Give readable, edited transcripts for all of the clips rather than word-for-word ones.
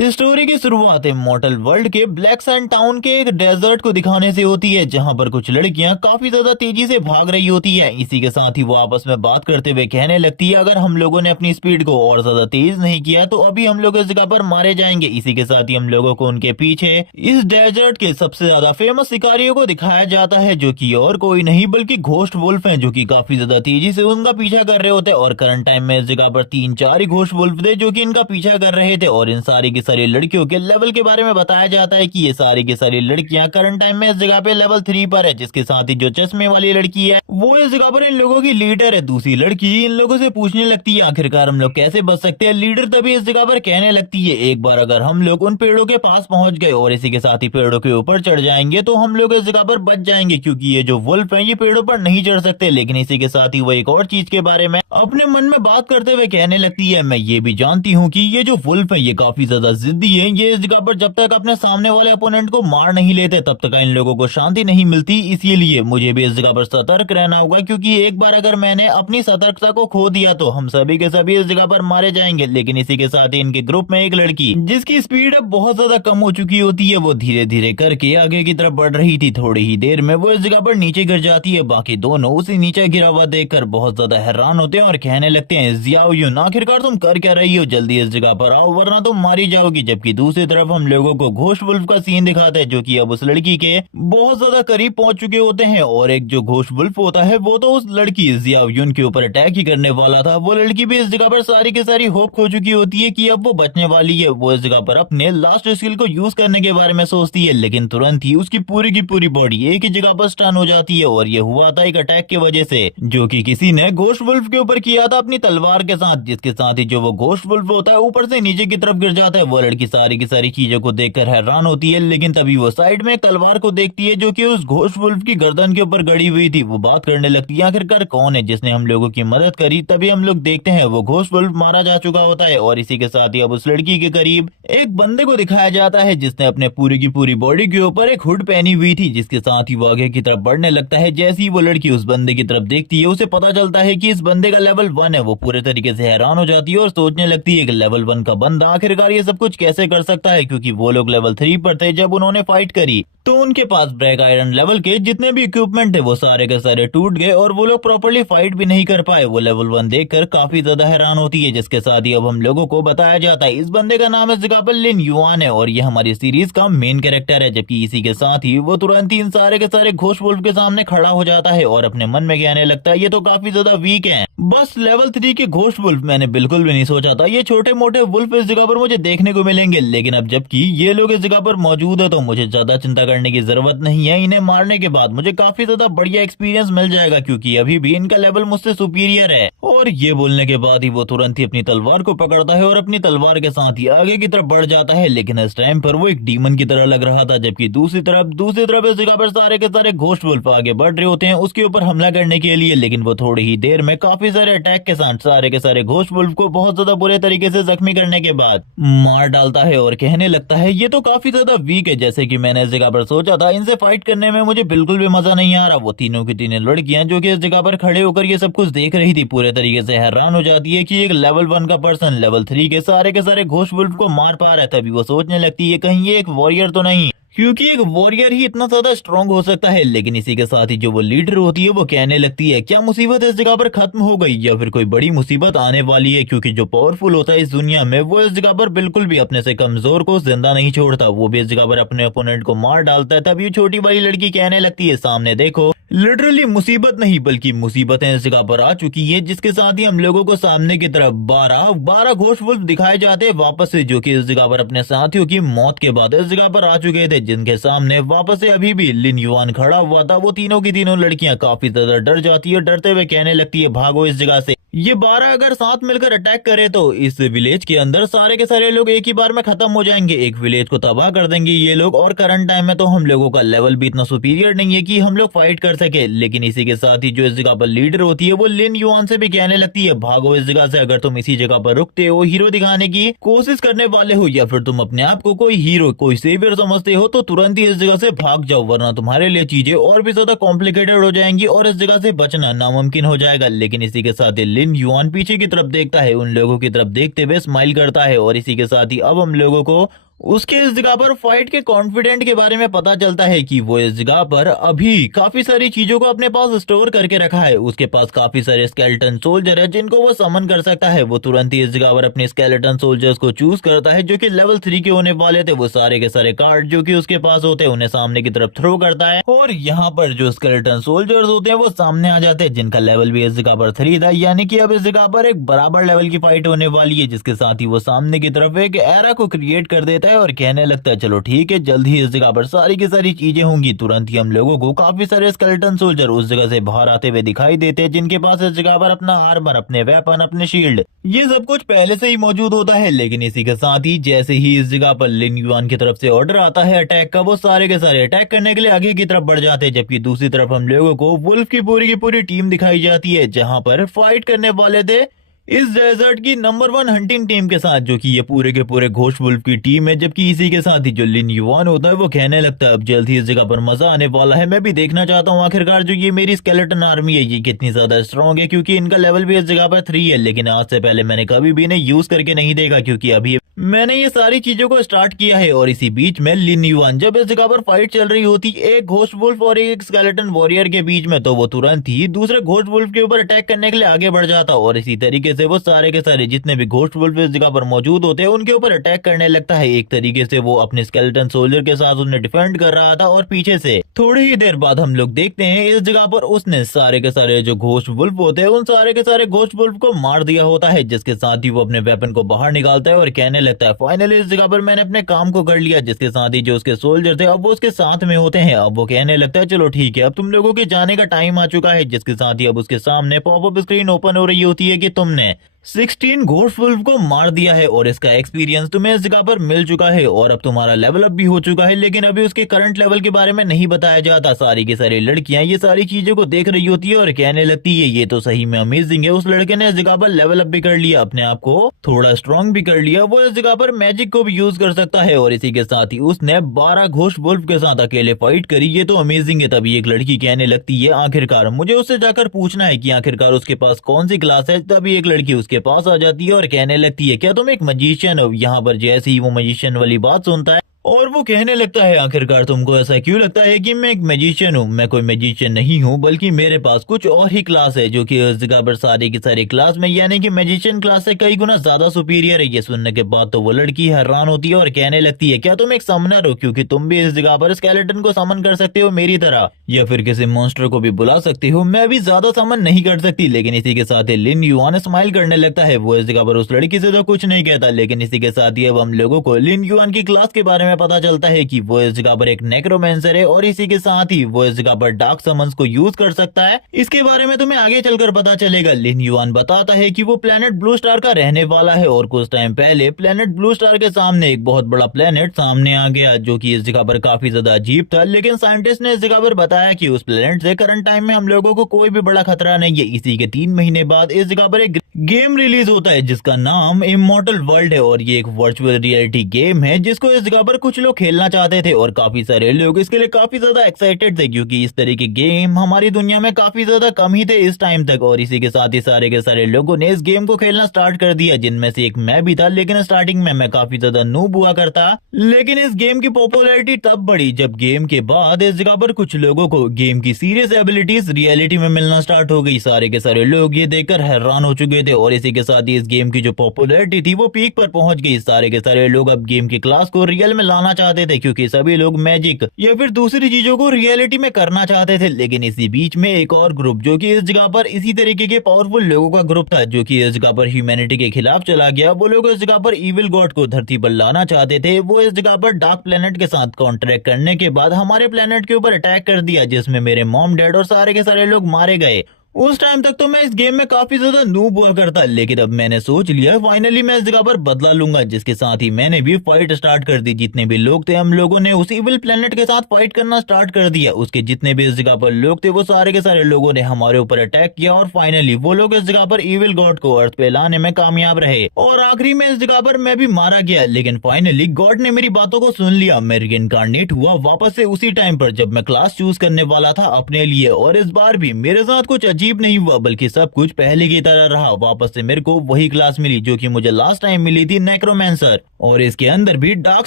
Story की शुरुआत immortal world के ब्लैक सैंड टाउन के एक डेजर्ट को दिखाने से होती है, जहां पर कुछ लड़कियां काफी ज्यादा तेजी से भाग रही होती है। इसी के साथ ही वो आपस में बात करते हुए कहने लगती है, अगर हम लोगों ने अपनी स्पीड को और ज्यादा तेज नहीं किया तो अभी हम लोग इस जगह पर मारे जाएंगे। इसी के साथ ही हम लोगों को उनके पीछे इस डेजर्ट के सबसे ज्यादा फेमस शिकारियों को दिखाया जाता है, जो की और कोई नहीं बल्कि घोस्ट वुल्फ है, जो की काफी ज्यादा तेजी से उनका पीछा कर रहे होते हैं। और करंट टाइम में इस जगह पर 3-4 ही घोस्ट वुल्फ थे जो की इनका पीछा कर रहे थे। और इन सारी सारी लड़कियों के लेवल के बारे में बताया जाता है कि ये सारी की सारी लड़कियां करंट टाइम में इस जगह पे लेवल 3 पर है, जिसके साथ ही जो चश्मे वाली लड़की है वो इस जगह पर इन लोगों की लीडर है। दूसरी लड़की इन लोगों से पूछने लगती है आखिरकार हम लोग कैसे बच सकते हैं। लीडर तभी इस जगह पर कहने लगती है, एक बार अगर हम लोग उन पेड़ों के पास पहुंच गए और इसी के साथ ही पेड़ों के ऊपर चढ़ जाएंगे तो हम लोग इस जगह पर बच जाएंगे, क्योंकि ये जो वुल्फ है ये पेड़ों पर नहीं चढ़ सकते। लेकिन इसी के साथ ही वो एक और चीज के बारे में अपने मन में बात करते हुए कहने लगती है, मैं ये भी जानती हूँ कि ये जो वुल्फ है ये काफी ज्यादा जिद्दी है, ये इस जगह पर जब तक अपने सामने वाले अपोनेंट को मार नहीं लेते तब तक इन लोगों को शांति नहीं मिलती। इसीलिए मुझे भी इस जगह पर सतर्क रहना होगा, क्योंकि एक बार अगर मैंने अपनी सतर्कता को खो दिया तो हम सभी के सभी इस जगह पर मारे जाएंगे। लेकिन इसी के साथ ही इनके ग्रुप में एक लड़की जिसकी स्पीड अब बहुत ज्यादा कम हो चुकी होती है, वो धीरे धीरे करके आगे की तरफ बढ़ रही थी। थोड़ी ही देर में वो इस जगह पर नीचे गिर जाती है। बाकी दोनों उसी नीचे गिरा हुआ देखकर बहुत ज्यादा हैरान होते हैं और कहने लगते हैं, जियाओ यून आखिरकार तुम कर क्या रही हो, जल्दी इस जगह पर आओ वरना तुम मारी जाओगी। जबकि दूसरी तरफ हम लोगों को घोस्ट वुल्फ का सीन दिखाता है, जो कि अब उस लड़की के बहुत ज्यादा करीब पहुंच चुके होते हैं। और एक जो घोस्ट वुल्फ होता है वो तो उस लड़की जियाओ यून के ऊपर अटैक ही करने वाला था। वो लड़की भी इस जगह पर सारी की सारी होप खो चुकी होती है कि अब वो बचने वाली है। वो इस जगह पर अपने लास्ट स्किल को यूज करने के बारे में सोचती है, लेकिन तुरंत ही उसकी पूरी की पूरी बॉडी एक ही जगह पर स्टन हो जाती है। और ये हुआ था एक अटैक की वजह से, जो कि किसी ने घोस्ट वुल्फ के ऊपर किया था अपनी तलवार के साथ, जिसके साथ ही जो वो घोस्ट वुल्फ होता है ऊपर से नीचे की तरफ गिर जाता है। वो लड़की सारी की सारी चीजों को देखकर हैरान होती है, लेकिन तभी वो साइड में तलवार को देखती है जो कि उस घोस्ट वुल्फ की गर्दन के ऊपर गड़ी हुई थी। वो बात करने लगती है, आखिरकार कौन है जिसने हम लोगों की मदद करी। तभी हम लोग देखते हैं वो घोस्ट वुल्फ मारा जा चुका होता है। और इसी के साथ ही अब उस लड़की के करीब एक बंदे को दिखाया जाता है जिसने अपने पूरी की पूरी बॉडी के ऊपर एक हुड पहनी हुई थी, जिसके साथ ही वो आगे की तरफ बढ़ने लगता है। जैसे ही वो लड़की उस बंदे की तरफ देखती है उसे पता चलता है कि इस बंदे का लेवल 1 है। वो पूरे तरीके से हैरान हो जाती है और सोचने लगती है कि लेवल 1 का बंदा आखिरकार ये सब कुछ कैसे कर सकता है, क्योंकि वो लोग लेवल 3 पर थे जब उन्होंने फाइट करी तो उनके पास ब्लैक आयरन लेवल के जितने भी इक्विपमेंट थे वो सारे के सारे टूट गए और वो लोग प्रॉपर्ली फाइट भी नहीं कर पाए। वो लेवल 1 देखकर काफी ज्यादा हैरान होती है, जिसके साथ ही अब हम लोगों को बताया जाता है इस बंदे का नाम इस जगह पर लिन युआन है और ये हमारी सीरीज का मेन कैरेक्टर है। जबकि इसी के साथ ही वो तुरंत ही इन सारे के सारे घोस्ट वुल्फ के सामने खड़ा हो जाता है और अपने मन में कहने लगता है, ये तो काफी ज्यादा वीक है, बस लेवल 3 के घोस्ट वुल्फ मैंने बिल्कुल भी नहीं सोचा था ये छोटे मोटे वुल्फ इस जगह पर मुझे देखने को मिलेंगे। लेकिन अब जबकि ये लोग इस जगह पर मौजूद है तो मुझे ज्यादा चिंता करने की जरूरत नहीं है। इन्हें मारने के बाद मुझे काफी ज्यादा बढ़िया एक्सपीरियंस मिल जाएगा, क्योंकि अभी भी इनका लेवल मुझसे सुपीरियर है। और ये बोलने के बाद ही वो तुरंत ही अपनी तलवार को पकड़ता है और अपनी तलवार के साथ ही आगे की तरफ बढ़ जाता है। लेकिन इस टाइम पर वो एक डीमन की तरह लग रहा था, जबकि दूसरी तरफ इस जगह पर सारे के सारे घोस्ट वुल्फ आगे बढ़ रहे होते हैं उसके ऊपर हमला करने के लिए। लेकिन वो थोड़ी ही देर में काफी सारे अटैक के साथ सारे के सारे घोस्ट वुल्फ को बहुत ज्यादा बुरे तरीके से जख्मी करने के बाद मार डालता है और कहने लगता है, ये तो काफी ज्यादा वीक है, जैसे कि मैंने इस जगह पर सोचा था। इनसे फाइट करने में मुझे बिल्कुल भी मजा नहीं आ रहा। वो तीनों की तीनों लड़कियां जो कि इस जगह पर खड़े होकर ये सब कुछ देख रही थी पूरे तरीके से हैरान हो जाती है कि एक लेवल 1 का पर्सन लेवल 3 के सारे घोस्ट वुल्फ को मार पा रहा है। तभी वो सोचने लगती है कहीं ये एक वॉरियर तो नहीं, क्योंकि एक वॉरियर ही इतना ज्यादा स्ट्रांग हो सकता है। लेकिन इसी के साथ ही जो वो लीडर होती है वो कहने लगती है, क्या मुसीबत इस जगह पर खत्म हो गई या फिर कोई बड़ी मुसीबत आने वाली है, क्योंकि जो पावरफुल होता है इस दुनिया में वो इस जगह पर बिल्कुल भी अपने से कमजोर को जिंदा नहीं छोड़ता, वो भी इस जगह पर अपने ओपोनेंट को मार डालता है। तभी छोटी वाली लड़की कहने लगती है, सामने देखो लिटरली मुसीबत नहीं बल्कि मुसीबतें इस जगह पर आ चुकी है। जिसके साथ ही हम लोगों को सामने की तरफ 12 घोस्ट वुल्फ दिखाए जाते हैं वापस से, जो कि इस जगह पर अपने साथियों की मौत के बाद इस जगह पर आ चुके थे, जिनके सामने वापस से अभी भी लिन युआन खड़ा हुआ था। वो तीनों की तीनों लड़कियां काफी ज्यादा डर जाती है, डरते हुए कहने लगती है, भागो इस जगह से। ये 12 अगर साथ मिलकर अटैक करे तो इस विलेज के अंदर सारे के सारे लोग एक ही बार में खत्म हो जाएंगे, एक विलेज को तबाह कर देंगे ये लोग। और करंट टाइम में तो हम लोगों का लेवल भी इतना सुपीरियर नहीं है कि हम लोग फाइट कर सके। लेकिन इसी के साथ ही जो इस जगह पर लीडर होती है वो लिन युआन से भी कहने लगती है, भागो इस जगह से, अगर तुम इसी जगह पर रुकते हो, हीरो दिखाने की कोशिश करने वाले हो या फिर तुम अपने आप को कोई हीरो कोई सेवियर समझते हो तो तुरंत ही इस जगह से भाग जाओ, वरना तुम्हारे लिए चीजें और भी ज्यादा कॉम्प्लिकेटेड हो जाएंगी और इस जगह से बचना नामुमकिन हो जाएगा। लेकिन इसी के साथ लिन युआन पीछे की तरफ देखता है, उन लोगों की तरफ देखते हुए स्माइल करता है और इसी के साथ ही अब हम लोगों को उसके इस जगह पर फाइट के कॉन्फिडेंट के बारे में पता चलता है कि वो इस जगह पर अभी काफी सारी चीजों को अपने पास स्टोर करके रखा है। उसके पास काफी सारे स्केलेटन सोल्जर है जिनको वो समन कर सकता है। वो तुरंत ही इस जगह पर अपने स्केलेटन सोल्जर्स को चूज करता है जो कि लेवल 3 के होने वाले थे। वो सारे के सारे कार्ड जो कि उसके पास होते हैं उन्हें सामने की तरफ थ्रो करता है और यहाँ पर जो स्केलेटन सोल्जर्स होते हैं वो सामने आ जाते हैं जिनका लेवल भी इस जगह पर 3 था। यानी कि अब इस जगह पर एक बराबर लेवल की फाइट होने वाली है, जिसके साथ ही वो सामने की तरफ एक एरा को क्रिएट कर देता है और कहने लगता है चलो ठीक है, जल्द ही इस जगह पर सारी की सारी चीजें होंगी। तुरंत ही हम लोगों को काफी सारे स्केलेटन सोल्जर उस जगह से बाहर आते हुए दिखाई देते हैं जिनके पास इस जगह पर अपना आर्मर, अपने वेपन, अपने शील्ड, ये सब कुछ पहले से ही मौजूद होता है। लेकिन इसी के साथ ही जैसे ही इस जगह पर लिन युआन की तरफ से ऑर्डर आता है अटैक का, वो सारे के सारे अटैक करने के लिए आगे की तरफ बढ़ जाते हैं। जबकि दूसरी तरफ हम लोगों को वुल्फ की पूरी टीम दिखाई जाती है जहां पर फाइट करने वाले थे इस डेजर्ट की नंबर 1 हंटिंग टीम के साथ, जो कि ये पूरे के पूरे घोस्ट वुल्फ की टीम है। जबकि इसी के साथ ही जो लिन युआन होता है वो कहने लगता है अब जल्द ही इस जगह पर मजा आने वाला है। मैं भी देखना चाहता हूँ आखिरकार जो ये मेरी स्केलेटन आर्मी है ये कितनी ज्यादा स्ट्रॉन्ग है, क्योंकि इनका लेवल भी इस जगह पर 3 है। लेकिन आज से पहले मैंने कभी भी इन्हें यूज करके नहीं देखा, क्योंकि अभी मैंने ये सारी चीजों को स्टार्ट किया है। और इसी बीच में लिन युआन जब इस जगह पर फाइट चल रही होती एक घोस्ट वुल्फ और एक स्केलेटन वॉरियर के बीच में, तो वो तुरंत ही दूसरे घोस्ट वुल्फ के ऊपर अटैक करने के लिए आगे बढ़ जाता और इसी तरीके से वो सारे के सारे जितने भी घोस्ट वुल्फ इस जगह पर मौजूद होते हैं उनके ऊपर अटैक करने लगता है। एक तरीके से वो अपने स्केलेटन सोल्जर के साथ उन्हें डिफेंड कर रहा था और पीछे से थोड़ी ही देर बाद हम लोग देखते हैं इस जगह पर उसने सारे के सारे जो घोस्ट वुल्फ होते हैं उन सारे के सारे घोस्ट वुल्फ को मार दिया होता है, जिसके साथ ही वो अपने वेपन को बाहर निकालता है और कहने लगता है फाइनली इस जगह पर मैंने अपने काम को कर लिया। जिसके साथ ही जो उसके सोल्जर थे अब वो उसके साथ में होते हैं। अब वो कहने लगता है चलो ठीक है, अब तुम लोगों के जाने का टाइम आ चुका है। जिसके साथ ही अब उसके सामने पॉपअप स्क्रीन ओपन हो रही होती है कि तुमने 16 घोस्ट वुल्फ को मार दिया है और इसका एक्सपीरियंस तुम्हें इस जगह पर मिल चुका है और अब तुम्हारा लेवल अप भी हो चुका है। लेकिन अभी उसके करंट लेवल के बारे में नहीं बताया जाता। सारी की सारी लड़कियां ये सारी चीजों को देख रही होती है और कहने लगती है ये तो सही में अमेजिंग है, उस लड़के ने इस जगह पर लेवल अप भी कर लिया, अपने आप को थोड़ा स्ट्रॉन्ग भी कर लिया, वो इस जगह पर मैजिक को भी यूज कर सकता है। और इसी के साथ ही उसने 12 घोस्ट वुल्फ के साथ अकेले फाइट करी, ये तो अमेजिंग है। तभी एक लड़की कहने लगती है आखिरकार मुझे उससे जाकर पूछना है कि आखिरकार उसके पास कौन सी क्लास है। तभी एक लड़की उसके पास आ जाती है और कहने लगती है क्या तुम एक मजिशियन हो। यहाँ पर जैसे ही वो मजिशियन वाली बात सुनता है और वो कहने लगता है आखिरकार तुमको ऐसा क्यों लगता है कि मैं एक मैजिशियन हूँ। मैं कोई मैजिशियन नहीं हूँ, बल्कि मेरे पास कुछ और ही क्लास है जो कि इस जगह पर सारी की सारी क्लास में यानी कि मैजिशियन क्लास से कई गुना ज्यादा सुपीरियर है। ये सुनने के बाद तो वो लड़की हैरान होती है और कहने लगती है क्या तुम एक समनर हो, क्योंकि तुम भी इस जगह पर स्केलेटन को समन कर सकते हो मेरी तरह, या फिर किसी मॉन्स्टर को भी बुला सकते हो। मैं भी ज्यादा समन नहीं कर सकती। लेकिन इसी के साथ ही लिन युआन स्माइल करने लगता है। वो इस जगह पर उस लड़की से तो कुछ नहीं कहता। लेकिन इसी के साथ ही अब हम लोगों को लिन युआन की क्लास के बारे में पता चलता है कि वो इस जगह पर एक नेक्रोमेंसर है और इसी के साथ ही वो इस जगह पर डार्क समन्स को यूज कर सकता है। इसके बारे में तुम्हें आगे चलकर पता चलेगा। लिन युआन बताता है कि वो प्लेनेट ब्लू स्टार का रहने वाला है और कुछ टाइम पहले प्लेनेट ब्लू स्टार के सामने एक बहुत बड़ा प्लेनेट सामने आ गया जो कि इस जगह पर काफी ज्यादा अजीब था। लेकिन साइंटिस्ट ने इस जगह पर बताया कि उस प्लेनेट से करंट टाइम में हम लोगों को कोई भी बड़ा खतरा नहीं है। इसी के 3 महीने बाद इस जगह पर एक गेम रिलीज होता है जिसका नाम इमॉर्टल वर्ल्ड है और ये एक वर्चुअल रियलिटी गेम है जिसको इस जगह पर कुछ लोग खेलना चाहते थे और काफी सारे लोग इसके लिए काफी ज्यादा एक्साइटेड थे, क्योंकि इस तरह के गेम हमारी दुनिया में काफी ज्यादा कम ही थे इस टाइम तक। और इसी के साथ ही सारे के सारे लोगों ने इस गेम को खेलना स्टार्ट कर दिया, जिनमें से एक मैं भी था। लेकिन स्टार्टिंग में मैं काफी ज्यादा नूब हुआ करता। लेकिन इस गेम की पॉपुलैरिटी तब बढ़ी जब गेम के बाद इस जगह पर कुछ लोगों को गेम की सीरियस एबिलिटीज रियलिटी में मिलना स्टार्ट हो गई। सारे के सारे लोग ये देखकर हैरान हो चुके थे और इसी के साथ ही इस गेम की जो पॉपुलैरिटी थी वो पीक पर पहुंच गई। सारे के सारे लोग अब गेम की क्लास को रियल में लाना चाहते थे, क्योंकि सभी लोग मैजिक या फिर दूसरी चीजों को रियलिटी में करना चाहते थे। लेकिन इसी बीच में एक और ग्रुप जो कि इस जगह पर इसी तरीके के पावरफुल लोगों का ग्रुप था जो कि इस जगह पर ह्यूमैनिटी के खिलाफ चला गया। वो लोग इस जगह पर इविल गॉड को धरती पर लाना चाहते थे। वो इस जगह पर डार्क प्लेनेट के साथ कॉन्ट्रैक्ट करने के बाद हमारे प्लेनेट के ऊपर अटैक कर दिया, जिसमें मेरे मॉम डैड और सारे के सारे लोग मारे गए। उस टाइम तक तो मैं इस गेम में काफी ज्यादा नूब हुआ करता, लेकिन अब मैंने सोच लिया फाइनली मैं इस जगह पर बदला लूंगा। जिसके साथ ही मैंने भी फाइट स्टार्ट कर दी। जितने भी लोग थे हम लोगों ने उस इविल प्लेनेट के साथ फाइट करना स्टार्ट कर दिया। उसके जितने भी इस जगह पर लोग थे वो सारे के सारे लोगों ने हमारे ऊपर अटैक किया और फाइनली वो लोग इस जगह पर इविल गॉड को अर्थ पे लाने में कामयाब रहे और आखिरी में इस जगह पर मैं भी मारा गया। लेकिन फाइनली गॉड ने मेरी बातों को सुन लिया। मैं रीइंकार्नेट हुआ वापस से उसी टाइम पर जब मैं क्लास चूज करने वाला था अपने लिए। और इस बार भी मेरे साथ कुछ अजीब नहीं हुआ, बल्कि सब कुछ पहले की तरह रहा। वापस से मेरे को वही क्लास मिली जो कि मुझे लास्ट टाइम मिली थी, नेक्रोमेंसर, और इसके अंदर भी डार्क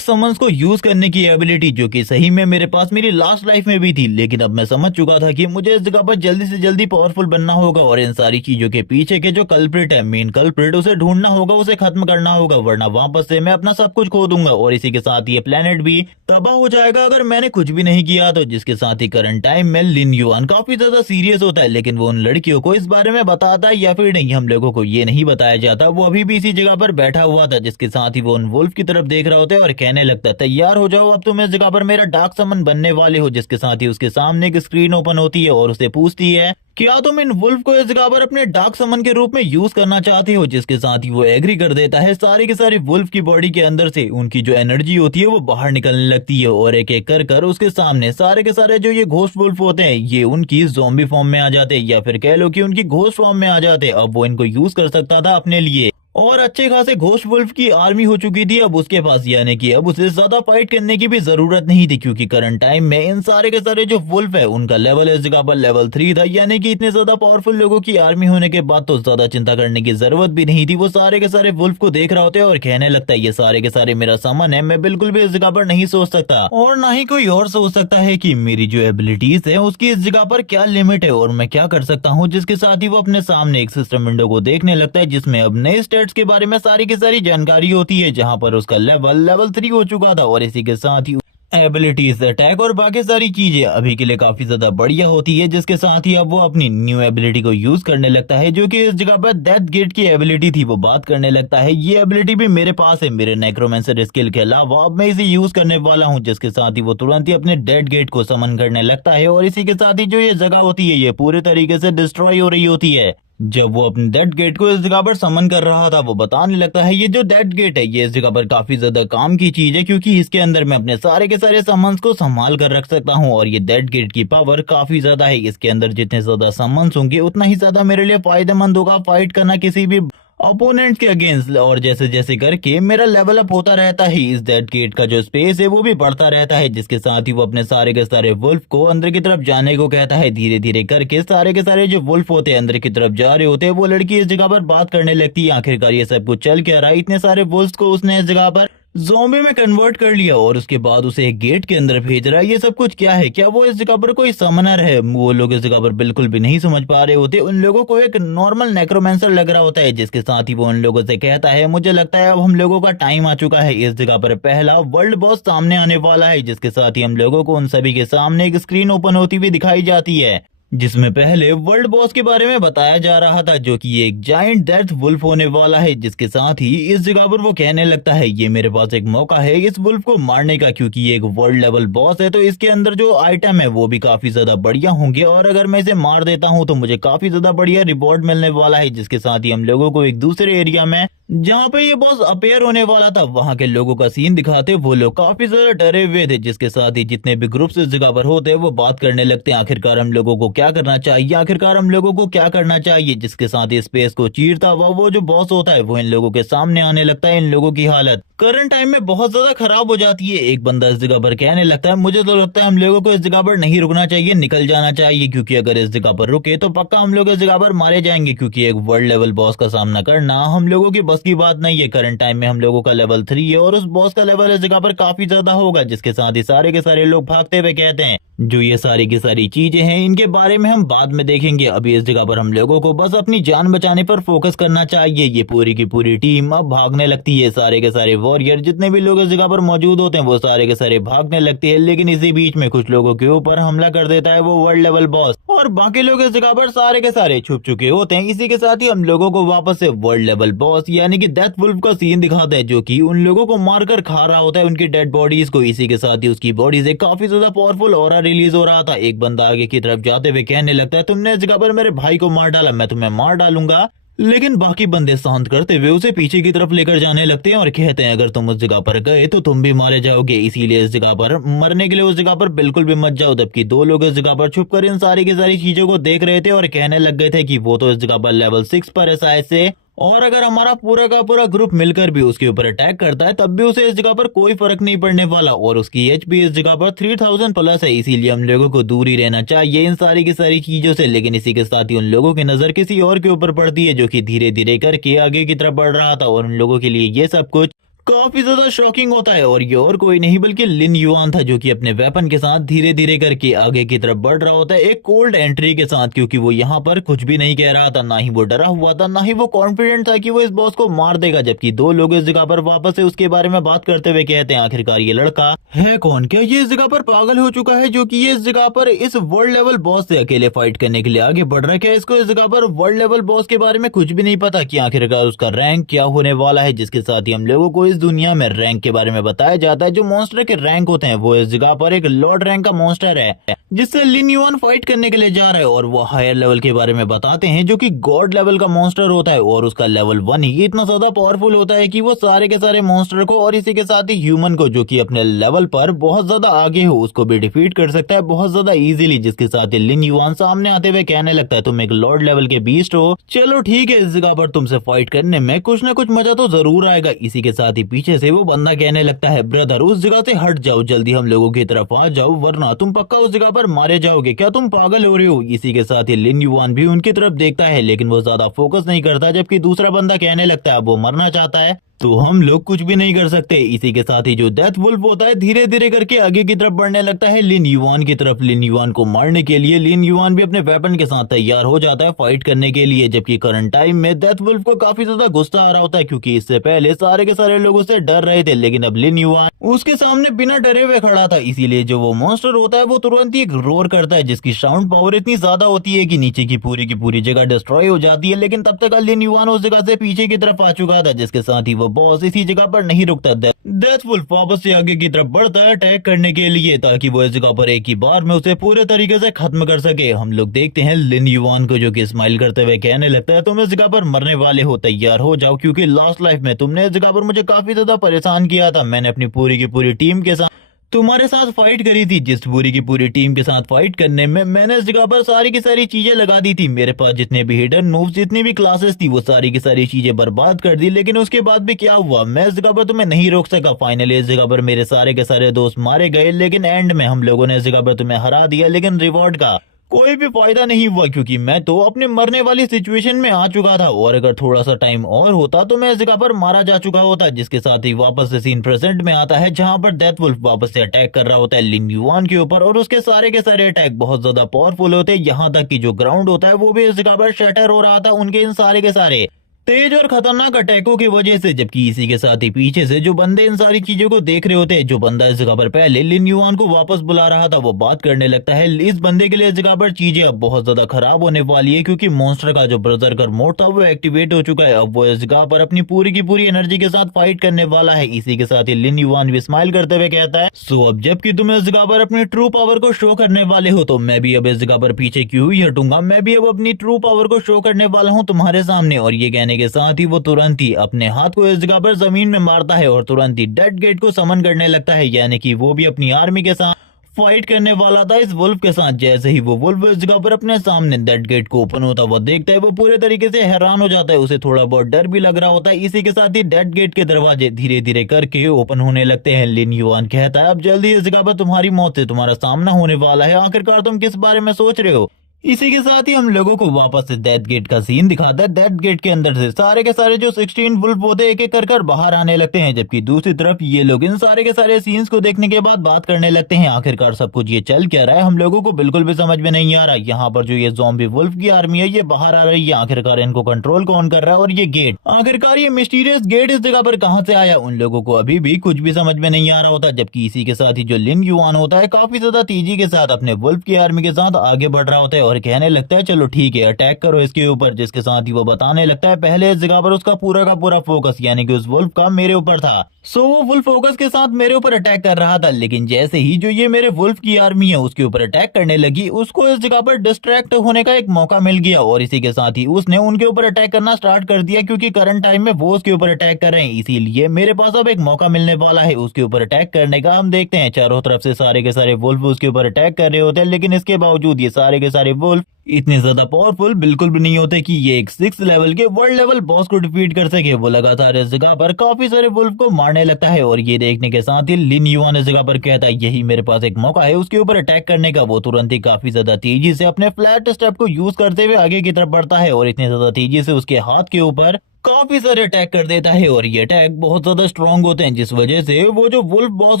समन्स को यूज करने की एबिलिटी, जो कि सही में मेरे पास मेरी लास्ट लाइफ में भी थी। लेकिन अब मैं समझ चुका था कि मुझे इस जगह पर जल्दी से जल्दी पावरफुल बनना होगा और इन सारी चीजों के पीछे के जो कल्प्रिट है, मेन कल्प्रिट, उसे ढूंढना होगा, उसे खत्म करना होगा, वरना वापस से मैं अपना सब कुछ खो दूंगा और इसी के साथ ये प्लेनेट भी तबाह हो जाएगा अगर मैंने कुछ भी नहीं किया तो। जिसके साथ ही करंट टाइम में लिन युआन काफी ज्यादा सीरियस होता है, लेकिन वो उन लड़कियों को इस बारे में बताता है या फिर नहीं, हम लोगों को ये नहीं बताया जाता। वो अभी भी इसी जगह पर बैठा हुआ था, जिसके साथ ही वो उन वुल्फ की तरफ देख रहा होता है और कहने लगता है, तैयार हो जाओ, अब तुम इस जगह पर मेरा डार्क समन बनने वाले हो। जिसके साथ ही उसके सामने एक स्क्रीन ओपन होती है और उसे पूछती है, क्या तुम इन वुल्फ को इस जगह पर अपने डार्क समन के रूप में यूज करना चाहते हो। जिसके साथ ही वो एग्री कर देता है। सारी के सारी वुल्फ की बॉडी के अंदर से उनकी जो एनर्जी होती है वो बाहर निकलने लगती है और एक एक कर उसके सामने सारे के सारे जो ये घोस्ट वुल्फ होते हैं ये उनकी ज़ॉम्बी फॉर्म में आ जाते हैं, या फिर कह लो कि उनकी घोस्ट फॉर्म में आ जाते हैं। अब वो इनको यूज कर सकता था अपने लिए और अच्छे खासे घोस्ट वुल्फ की आर्मी हो चुकी थी अब उसके पास, यानी कि अब उसे ज्यादा फाइट करने की भी जरूरत नहीं थी, क्योंकि करंट टाइम में इन सारे के सारे जो वुल्फ है उनका लेवल इस जगह पर लेवल 3 था, यानी कि इतने ज्यादा पावरफुल लोगों की आर्मी होने के बाद तो ज्यादा चिंता करने की जरूरत भी नहीं थी। वो सारे के सारे वुल्फ को देख रहा होता है और कहने लगता है, ये सारे के सारे मेरा सामान है, मैं बिल्कुल भी इस जगह पर नहीं सोच सकता और ना ही कोई और सोच सकता है कि मेरी जो एबिलिटीज है उसकी इस जगह पर क्या लिमिट है और मैं क्या कर सकता हूँ। जिसके साथ ही वो अपने सामने एक सिस्टम विंडो को देखने लगता है, जिसमें अब नए स्टेट्स के बारे में सारी की सारी जानकारी होती है, जहां पर उसका लेवल 3 हो चुका था और इसी के साथ ही एबिलिटीज, अटैक और बाकी सारी चीजें अभी के लिए काफी ज्यादा बढ़िया होती है। जिसके साथ ही अब वो अपनी न्यू एबिलिटी को यूज करने लगता है, जो कि इस जगह पर डेथ गेट की एबिलिटी थी। वो बात करने लगता है, ये एबिलिटी भी मेरे पास है मेरे नेक्रोमेंसर स्किल के अलावा, अब मैं इसे यूज करने वाला हूँ। जिसके साथ ही वो तुरंत ही अपने डेथ गेट को समन करने लगता है और इसी के साथ ही जो ये जगह होती है ये पूरे तरीके से डिस्ट्रॉय हो रही होती है। जब वो अपने डेड गेट को इस जगह पर समन कर रहा था, वो बताने लगता है, ये जो डेड गेट है ये इस जगह पर काफी ज्यादा काम की चीज है, क्योंकि इसके अंदर मैं अपने सारे के सारे सामान को संभाल कर रख सकता हूँ और ये डेड गेट की पावर काफी ज्यादा है। इसके अंदर जितने ज्यादा सामान होंगे उतना ही ज्यादा मेरे लिए फायदेमंद होगा फाइट करना किसी भी अपोनेंट के अगेंस्ट। और जैसे जैसे करके मेरा लेवल अप होता रहता है, इस डेड गेट का जो स्पेस है वो भी बढ़ता रहता है। जिसके साथ ही वो अपने सारे के सारे वुल्फ को अंदर की तरफ जाने को कहता है। धीरे धीरे करके सारे के सारे जो वुल्फ होते हैं अंदर की तरफ जा रहे होते हैं। वो लड़की इस जगह पर बात करने लगती है, आखिरकार ये सब कुछ चल क्या रहा है, इतने सारे वुल्फ को उसने इस जगह पर ज़ॉम्बी में कन्वर्ट कर लिया और उसके बाद उसे एक गेट के अंदर भेज रहा है। ये सब कुछ क्या है, क्या वो इस जगह पर कोई समनर है। वो लोग इस जगह पर बिल्कुल भी नहीं समझ पा रहे होते, उन लोगों को एक नॉर्मल नेक्रोमेंसर लग रहा होता है। जिसके साथ ही वो उन लोगों से कहता है, मुझे लगता है अब हम लोगों का टाइम आ चुका है, इस जगह पर पहला वर्ल्ड बॉस सामने आने वाला है। जिसके साथ ही हम लोगों को उन सभी के सामने एक स्क्रीन ओपन होती हुई दिखाई जाती है, जिसमें पहले वर्ल्ड बॉस के बारे में बताया जा रहा था, जो कि एक जायंट डेथ वुल्फ होने वाला है। जिसके साथ ही इस जगह पर वो कहने लगता है, ये मेरे पास एक मौका है इस वुल्फ को मारने का, क्योंकि ये एक वर्ल्ड लेवल बॉस है तो इसके अंदर जो आइटम है वो भी काफी ज्यादा बढ़िया होंगे और अगर मैं इसे मार देता हूँ तो मुझे काफी ज्यादा बढ़िया रिवॉर्ड मिलने वाला है। जिसके साथ ही हम लोगों को एक दूसरे एरिया में जहाँ पे ये बॉस अपेयर होने वाला था वहां के लोगों का सीन दिखाते, वो लोग काफी ज्यादा डरे हुए थे। जिसके साथ ही जितने भी ग्रुप्स इस जगह पर होते हैं वो बात करने लगते हैं, आखिरकार हम लोगों को क्या करना चाहिए, आखिरकार हम लोगों को क्या करना चाहिए। जिसके साथ ही स्पेस को चीरता हुआ वो जो बॉस होता है वो इन लोगों के सामने आने लगता है। इन लोगों की हालत करंट टाइम में बहुत ज्यादा खराब हो जाती है। एक बंदा इस जगह पर कहने लगता है, मुझे तो लगता है हम लोगों को इस जगह पर नहीं रुकना चाहिए, निकल जाना चाहिए, क्योंकि अगर इस जगह पर रुके तो पक्का हम लोग इस जगह पर मारे जाएंगे, क्योंकि एक वर्ल्ड लेवल बॉस का सामना करना हम लोगों की बस की बात नहीं है। करंट टाइम में हम लोगों का लेवल 3 है और उस बॉस का लेवल इस जगह पर काफी ज्यादा होगा। जिसके साथ ही सारे के सारे लोग भागते हुए कहते हैं, जो ये सारी की सारी चीजें हैं इनके बारे में हम बाद में देखेंगे, अभी इस जगह पर हम लोगों को बस अपनी जान बचाने पर फोकस करना चाहिए। ये पूरी की पूरी टीम अब भागने लगती है, सारे के सारे वॉरियर जितने भी लोग इस जगह पर मौजूद होते हैं वो सारे के सारे भागने लगते हैं। लेकिन इसी बीच में कुछ लोगों के ऊपर हमला कर देता है वो वर्ल्ड लेवल बॉस और बाकी लोग इस जगह पर सारे के सारे छुप चुके होते हैं। इसी के साथ ही हम लोगों को वापस से वर्ल्ड लेवल बॉस यानी कि डेथ वुल्फ का सीन दिखाता है, जो कि उन लोगों को मारकर खा रहा होता है उनकी डेड बॉडीज को। इसी के साथ ही उसकी बॉडी से काफी ज्यादा पावरफुल ऑरा रिलीज हो रहा था। एक बंदा आगे की तरफ जाते हुए कहने लगता है, तुमने इस जगह पर मेरे भाई को मार डाला, मैं तुम्हें मार डालूंगा। लेकिन बाकी बंदे शांत करते हुए उसे पीछे की तरफ लेकर जाने लगते हैं और कहते हैं, अगर तुम उस जगह पर गए तो तुम भी मारे जाओगे, इसीलिए इस जगह पर मरने के लिए उस जगह पर बिल्कुल भी मत जाओ। जबकि दो लोग इस जगह पर छुपकर इन सारी की सारी चीजों को देख रहे थे और कहने लग गए थे कि वो तो इस जगह पर लेवल 6 पर है शायद से, और अगर हमारा पूरा का पूरा ग्रुप मिलकर भी उसके ऊपर अटैक करता है तब भी उसे इस जगह पर कोई फर्क नहीं पड़ने वाला और उसकी एचपी इस जगह पर 3000 प्लस है। इसीलिए हम लोगों को दूर ही रहना चाहिए इन सारी की सारी चीजों से। लेकिन इसी के साथ ही उन लोगों की नजर किसी और के ऊपर पड़ती है जो कि धीरे धीरे करके आगे की तरफ बढ़ रहा था और उन लोगों के लिए ये सब कुछ काफी ज्यादा शॉकिंग होता है। और ये और कोई नहीं बल्कि लिन युआन था जो कि अपने वेपन के साथ धीरे धीरे करके आगे की तरफ बढ़ रहा होता है एक कोल्ड एंट्री के साथ, क्योंकि वो यहाँ पर कुछ भी नहीं कह रहा था, ना ही वो डरा हुआ था, ना ही वो कॉन्फिडेंट था कि वो इस बॉस को मार देगा। जबकि दो लोग इस जगह पर वापस से उसके बारे में बात करते हुए कहते हैं आखिरकार ये लड़का है कौन, क्या ये इस जगह पर पागल हो चुका है जो कि ये इस जगह पर इस वर्ल्ड लेवल बॉस से अकेले फाइट करने के लिए आगे बढ़ रहा है? क्या इसको इस जगह पर वर्ल्ड लेवल बॉस के बारे में कुछ भी नहीं पता कि आखिरकार उसका रैंक क्या होने वाला है? जिसके साथ ही हम लोगों को इस दुनिया में रैंक के बारे में बताया जाता है। जो मॉन्स्टर के रैंक होते हैं वो इस जगह पर एक लॉर्ड रैंक का मॉन्स्टर है जिससे लिन युआन फाइट करने के लिए जा रहा है और वो हायर लेवल के बारे में बताते हैं जो कि गॉड लेवल का मॉन्स्टर होता है और उसका लेवल 1 ही इतना ज्यादा पावरफुल होता है कि वो सारे के सारे मॉन्स्टर को और इसी के साथ ही ह्यूमन को जो कि अपने लेवल पर बहुत ज्यादा आगे हो उसको भी डिफीट कर सकता है बहुत ज्यादा इजीली। जिसके साथ ही लिन युआन सामने आते हुए कहने लगता है तुम एक लॉर्ड लेवल के बीस्ट हो, चलो ठीक है इस जगह पर तुमसे फाइट करने में कुछ ना कुछ मजा तो जरूर आएगा। इसी के साथ ही पीछे से वो बंदा कहने लगता है ब्रदर उस जगह से हट जाओ, जल्दी हम लोगों की तरफ आ जाओ वरना तुम पक्का उस जगह पर मारे जाओगे, क्या तुम पागल हो रहे हो? इसी के साथ ही लिन युआन भी उनकी तरफ देखता है लेकिन वो ज्यादा फोकस नहीं करता। जबकि दूसरा बंदा कहने लगता है वो मरना चाहता है तो हम लोग कुछ भी नहीं कर सकते। इसी के साथ ही जो डेथ वुल्फ होता है धीरे धीरे करके आगे की तरफ बढ़ने लगता है लिन युआन की तरफ। लिन युआन को मारने के लिए लिन युआन भी अपने वेपन के साथ तैयार हो जाता है फाइट करने के लिए। जबकि करंट टाइम में डेथ वुल्फ को काफी ज्यादा गुस्सा आ रहा होता है क्योंकि इससे पहले सारे के सारे लोगों से डर रहे थे लेकिन अब लिन युआन उसके सामने बिना डरे हुए खड़ा था। इसीलिए जो वो मॉन्स्टर होता है वो तुरंत ही एक रोर करता है जिसकी साउंड पावर इतनी ज्यादा होती है कि नीचे की पूरी जगह डिस्ट्रॉय हो जाती है। लेकिन तब तक लिन युआन उस जगह से पीछे की तरफ आ चुका था जिसके साथ ही वो बॉस इसी जगह पर नहीं रुकता। डेथ वुल्फ वापस से आगे की तरफ बढ़ता है अटैक करने के लिए ताकि वो इस जगह पर एक ही बार में उसे पूरे तरीके से खत्म कर सके। हम लोग देखते हैं लिन युआन को जो कि स्माइल करते हुए कहने लगता है तुम इस जगह पर मरने वाले हो, तैयार हो जाओ क्योंकि लास्ट लाइफ में तुमने इस जगह पर मुझे काफी ज्यादा परेशान किया था। मैंने अपनी पूरी की पूरी टीम के साथ तुम्हारे साथ फाइट करी थी, जिस पूरी की पूरी टीम के साथ फाइट करने में मैंने इस जगह पर सारी की सारी चीजें लगा दी थी। मेरे पास जितने भी हिडन मूव्स जितनी भी क्लासेस थी वो सारी की सारी चीजें बर्बाद कर दी। लेकिन उसके बाद भी क्या हुआ, मैं इस जगह पर तुम्हें नहीं रोक सका। फाइनली इस जगह पर मेरे सारे के सारे दोस्त मारे गए लेकिन एंड में हम लोगों ने इस जगह पर तुम्हें हरा दिया। लेकिन रिवॉर्ड का कोई भी फायदा नहीं हुआ क्योंकि मैं तो अपने मरने वाली सिचुएशन में आ चुका था और अगर थोड़ा सा टाइम और होता तो मैं इस जगह पर मारा जा चुका होता। जिसके साथ ही वापस से सीन प्रेजेंट में आता है जहां पर डेथ वुल्फ वापस से अटैक कर रहा होता है लिन युआन के ऊपर और उसके सारे के सारे अटैक बहुत ज्यादा पावरफुल होते हैं। यहाँ तक कि जो ग्राउंड होता है वो भी इस जगह पर शटर हो रहा था उनके इन सारे के सारे तेज और खतरनाक अटैकों की वजह से। जबकि इसी के साथ ही पीछे से जो बंदे इन सारी चीजों को देख रहे होते हैं, जो बंदा इस जगह पर पहले लिन युआन को वापस बुला रहा था वो बात करने लगता है इस बंदे के लिए इस जगह पर चीजें अब बहुत ज्यादा खराब होने वाली है क्योंकि मॉन्स्टर का जो बर्जरकर मोड था वो एक्टिवेट हो चुका है। अब वो इस जगह पर अपनी पूरी की पूरी एनर्जी के साथ फाइट करने वाला है। इसी के साथ ही लिन युआन भी स्माइल करते हुए कहता है सो अब जबकि तुम इस जगह पर अपनी ट्रू पावर को शो करने वाले हो तो मैं भी अब इस जगह पर पीछे क्यों ही हटूंगा, मैं भी अब अपनी ट्रू पावर को शो करने वाला हूँ तुम्हारे सामने। और ये कहने के साथ ही वो तुरंत ही अपने हाथ को इस जगह पर जमीन में मारता है और तुरंत ही डेड गेट को समन करने लगता है, यानी कि वो भी अपनी आर्मी के साथ फाइट करने वाला था इस वुल्फ के साथ। जैसे ही वो वुल्फ इस जगह पर अपने सामने डेड गेट को ओपन होता वो देखता है वो पूरे तरीके से हैरान हो जाता है, उसे थोड़ा बहुत डर भी लग रहा होता है। इसी के साथ ही डेड गेट के दरवाजे धीरे धीरे करके ओपन होने लगते हैं। लिन युआन कहता है अब जल्दी इस जगह पर तुम्हारी मौत से तुम्हारा सामना होने वाला है, आखिरकार तुम किस बारे में सोच रहे हो? इसी के साथ ही हम लोगों को वापस से डेथ गेट का सीन दिखाता है। डेथ गेट के अंदर से सारे के सारे जो 16 वुल्फ होते एक एक कर बाहर आने लगते हैं। जबकि दूसरी तरफ ये लोग इन सारे के सारे सीन्स को देखने के बाद बात करने लगते हैं आखिरकार सब कुछ ये चल क्या रहा है, हम लोगों को बिल्कुल भी समझ में नहीं आ रहा। यहाँ पर जो ये ज़ॉम्बी वुल्फ की आर्मी है ये बाहर आ रही है, आखिरकार इनको कंट्रोल कौन कर रहा है? और ये गेट आखिरकार ये मिस्टीरियस गेट इस जगह पर कहाँ से आया, उन लोगों को अभी भी कुछ भी समझ में नहीं आ रहा होता। जबकि इसी के साथ ही जो लिन युआन होता है काफी ज्यादा तेजी के साथ अपने वुल्फ की आर्मी के साथ आगे बढ़ रहा होता है और कहने लगता है चलो ठीक है अटैक करो इसके ऊपर। जिसके साथ ही वो बताने लगता है पहले इस जगह पर उसका पूरा का पूरा फोकस यानी कि उस वुल्फ का मेरे ऊपर था, सो वो फुल फोकस के साथ मेरे ऊपर अटैक कर रहा था। लेकिन जैसे ही जो ये मेरे वुल्फ की आर्मी है उसके ऊपर अटैक करने लगी उसको इस जगह पर डिस्ट्रैक्ट होने का एक मौका मिल गया और इसी के साथ ही उसने उनके ऊपर अटैक करना स्टार्ट कर दिया क्योंकि करंट टाइम में वो उसके ऊपर अटैक कर रहे हैं। इसीलिए मेरे पास अब एक मौका मिलने वाला है उसके ऊपर अटैक करने का। हम देखते हैं चारों तरफ से सारे के सारे वुल्फ उसके ऊपर अटैक कर रहे होते हैं, लेकिन इसके बावजूद ये सारे के सारे वुल्फ इतने ज्यादा पावरफुल बिल्कुल भी नहीं होते कि ये एक 6 लेवल के वर्ल्ड लेवल बॉस को डिफीट कर सके। वो लगातार इस जगह पर काफी सारे वुल्फ को मारने लगता है और ये देखने के साथ ही लिन युआन इस जगह पर कहता है यही मेरे पास एक मौका है उसके ऊपर अटैक करने का। वो तुरंत ही काफी ज्यादा तेजी से अपने फ्लैट स्टेप को यूज करते हुए आगे की तरफ बढ़ता है और इतनी ज्यादा तेजी से उसके हाथ के ऊपर काफी सारे अटैक कर देता है और ये अटैक बहुत ज्यादा स्ट्रांग होते हैं जिस वजह से वो जो वुल्फ बॉस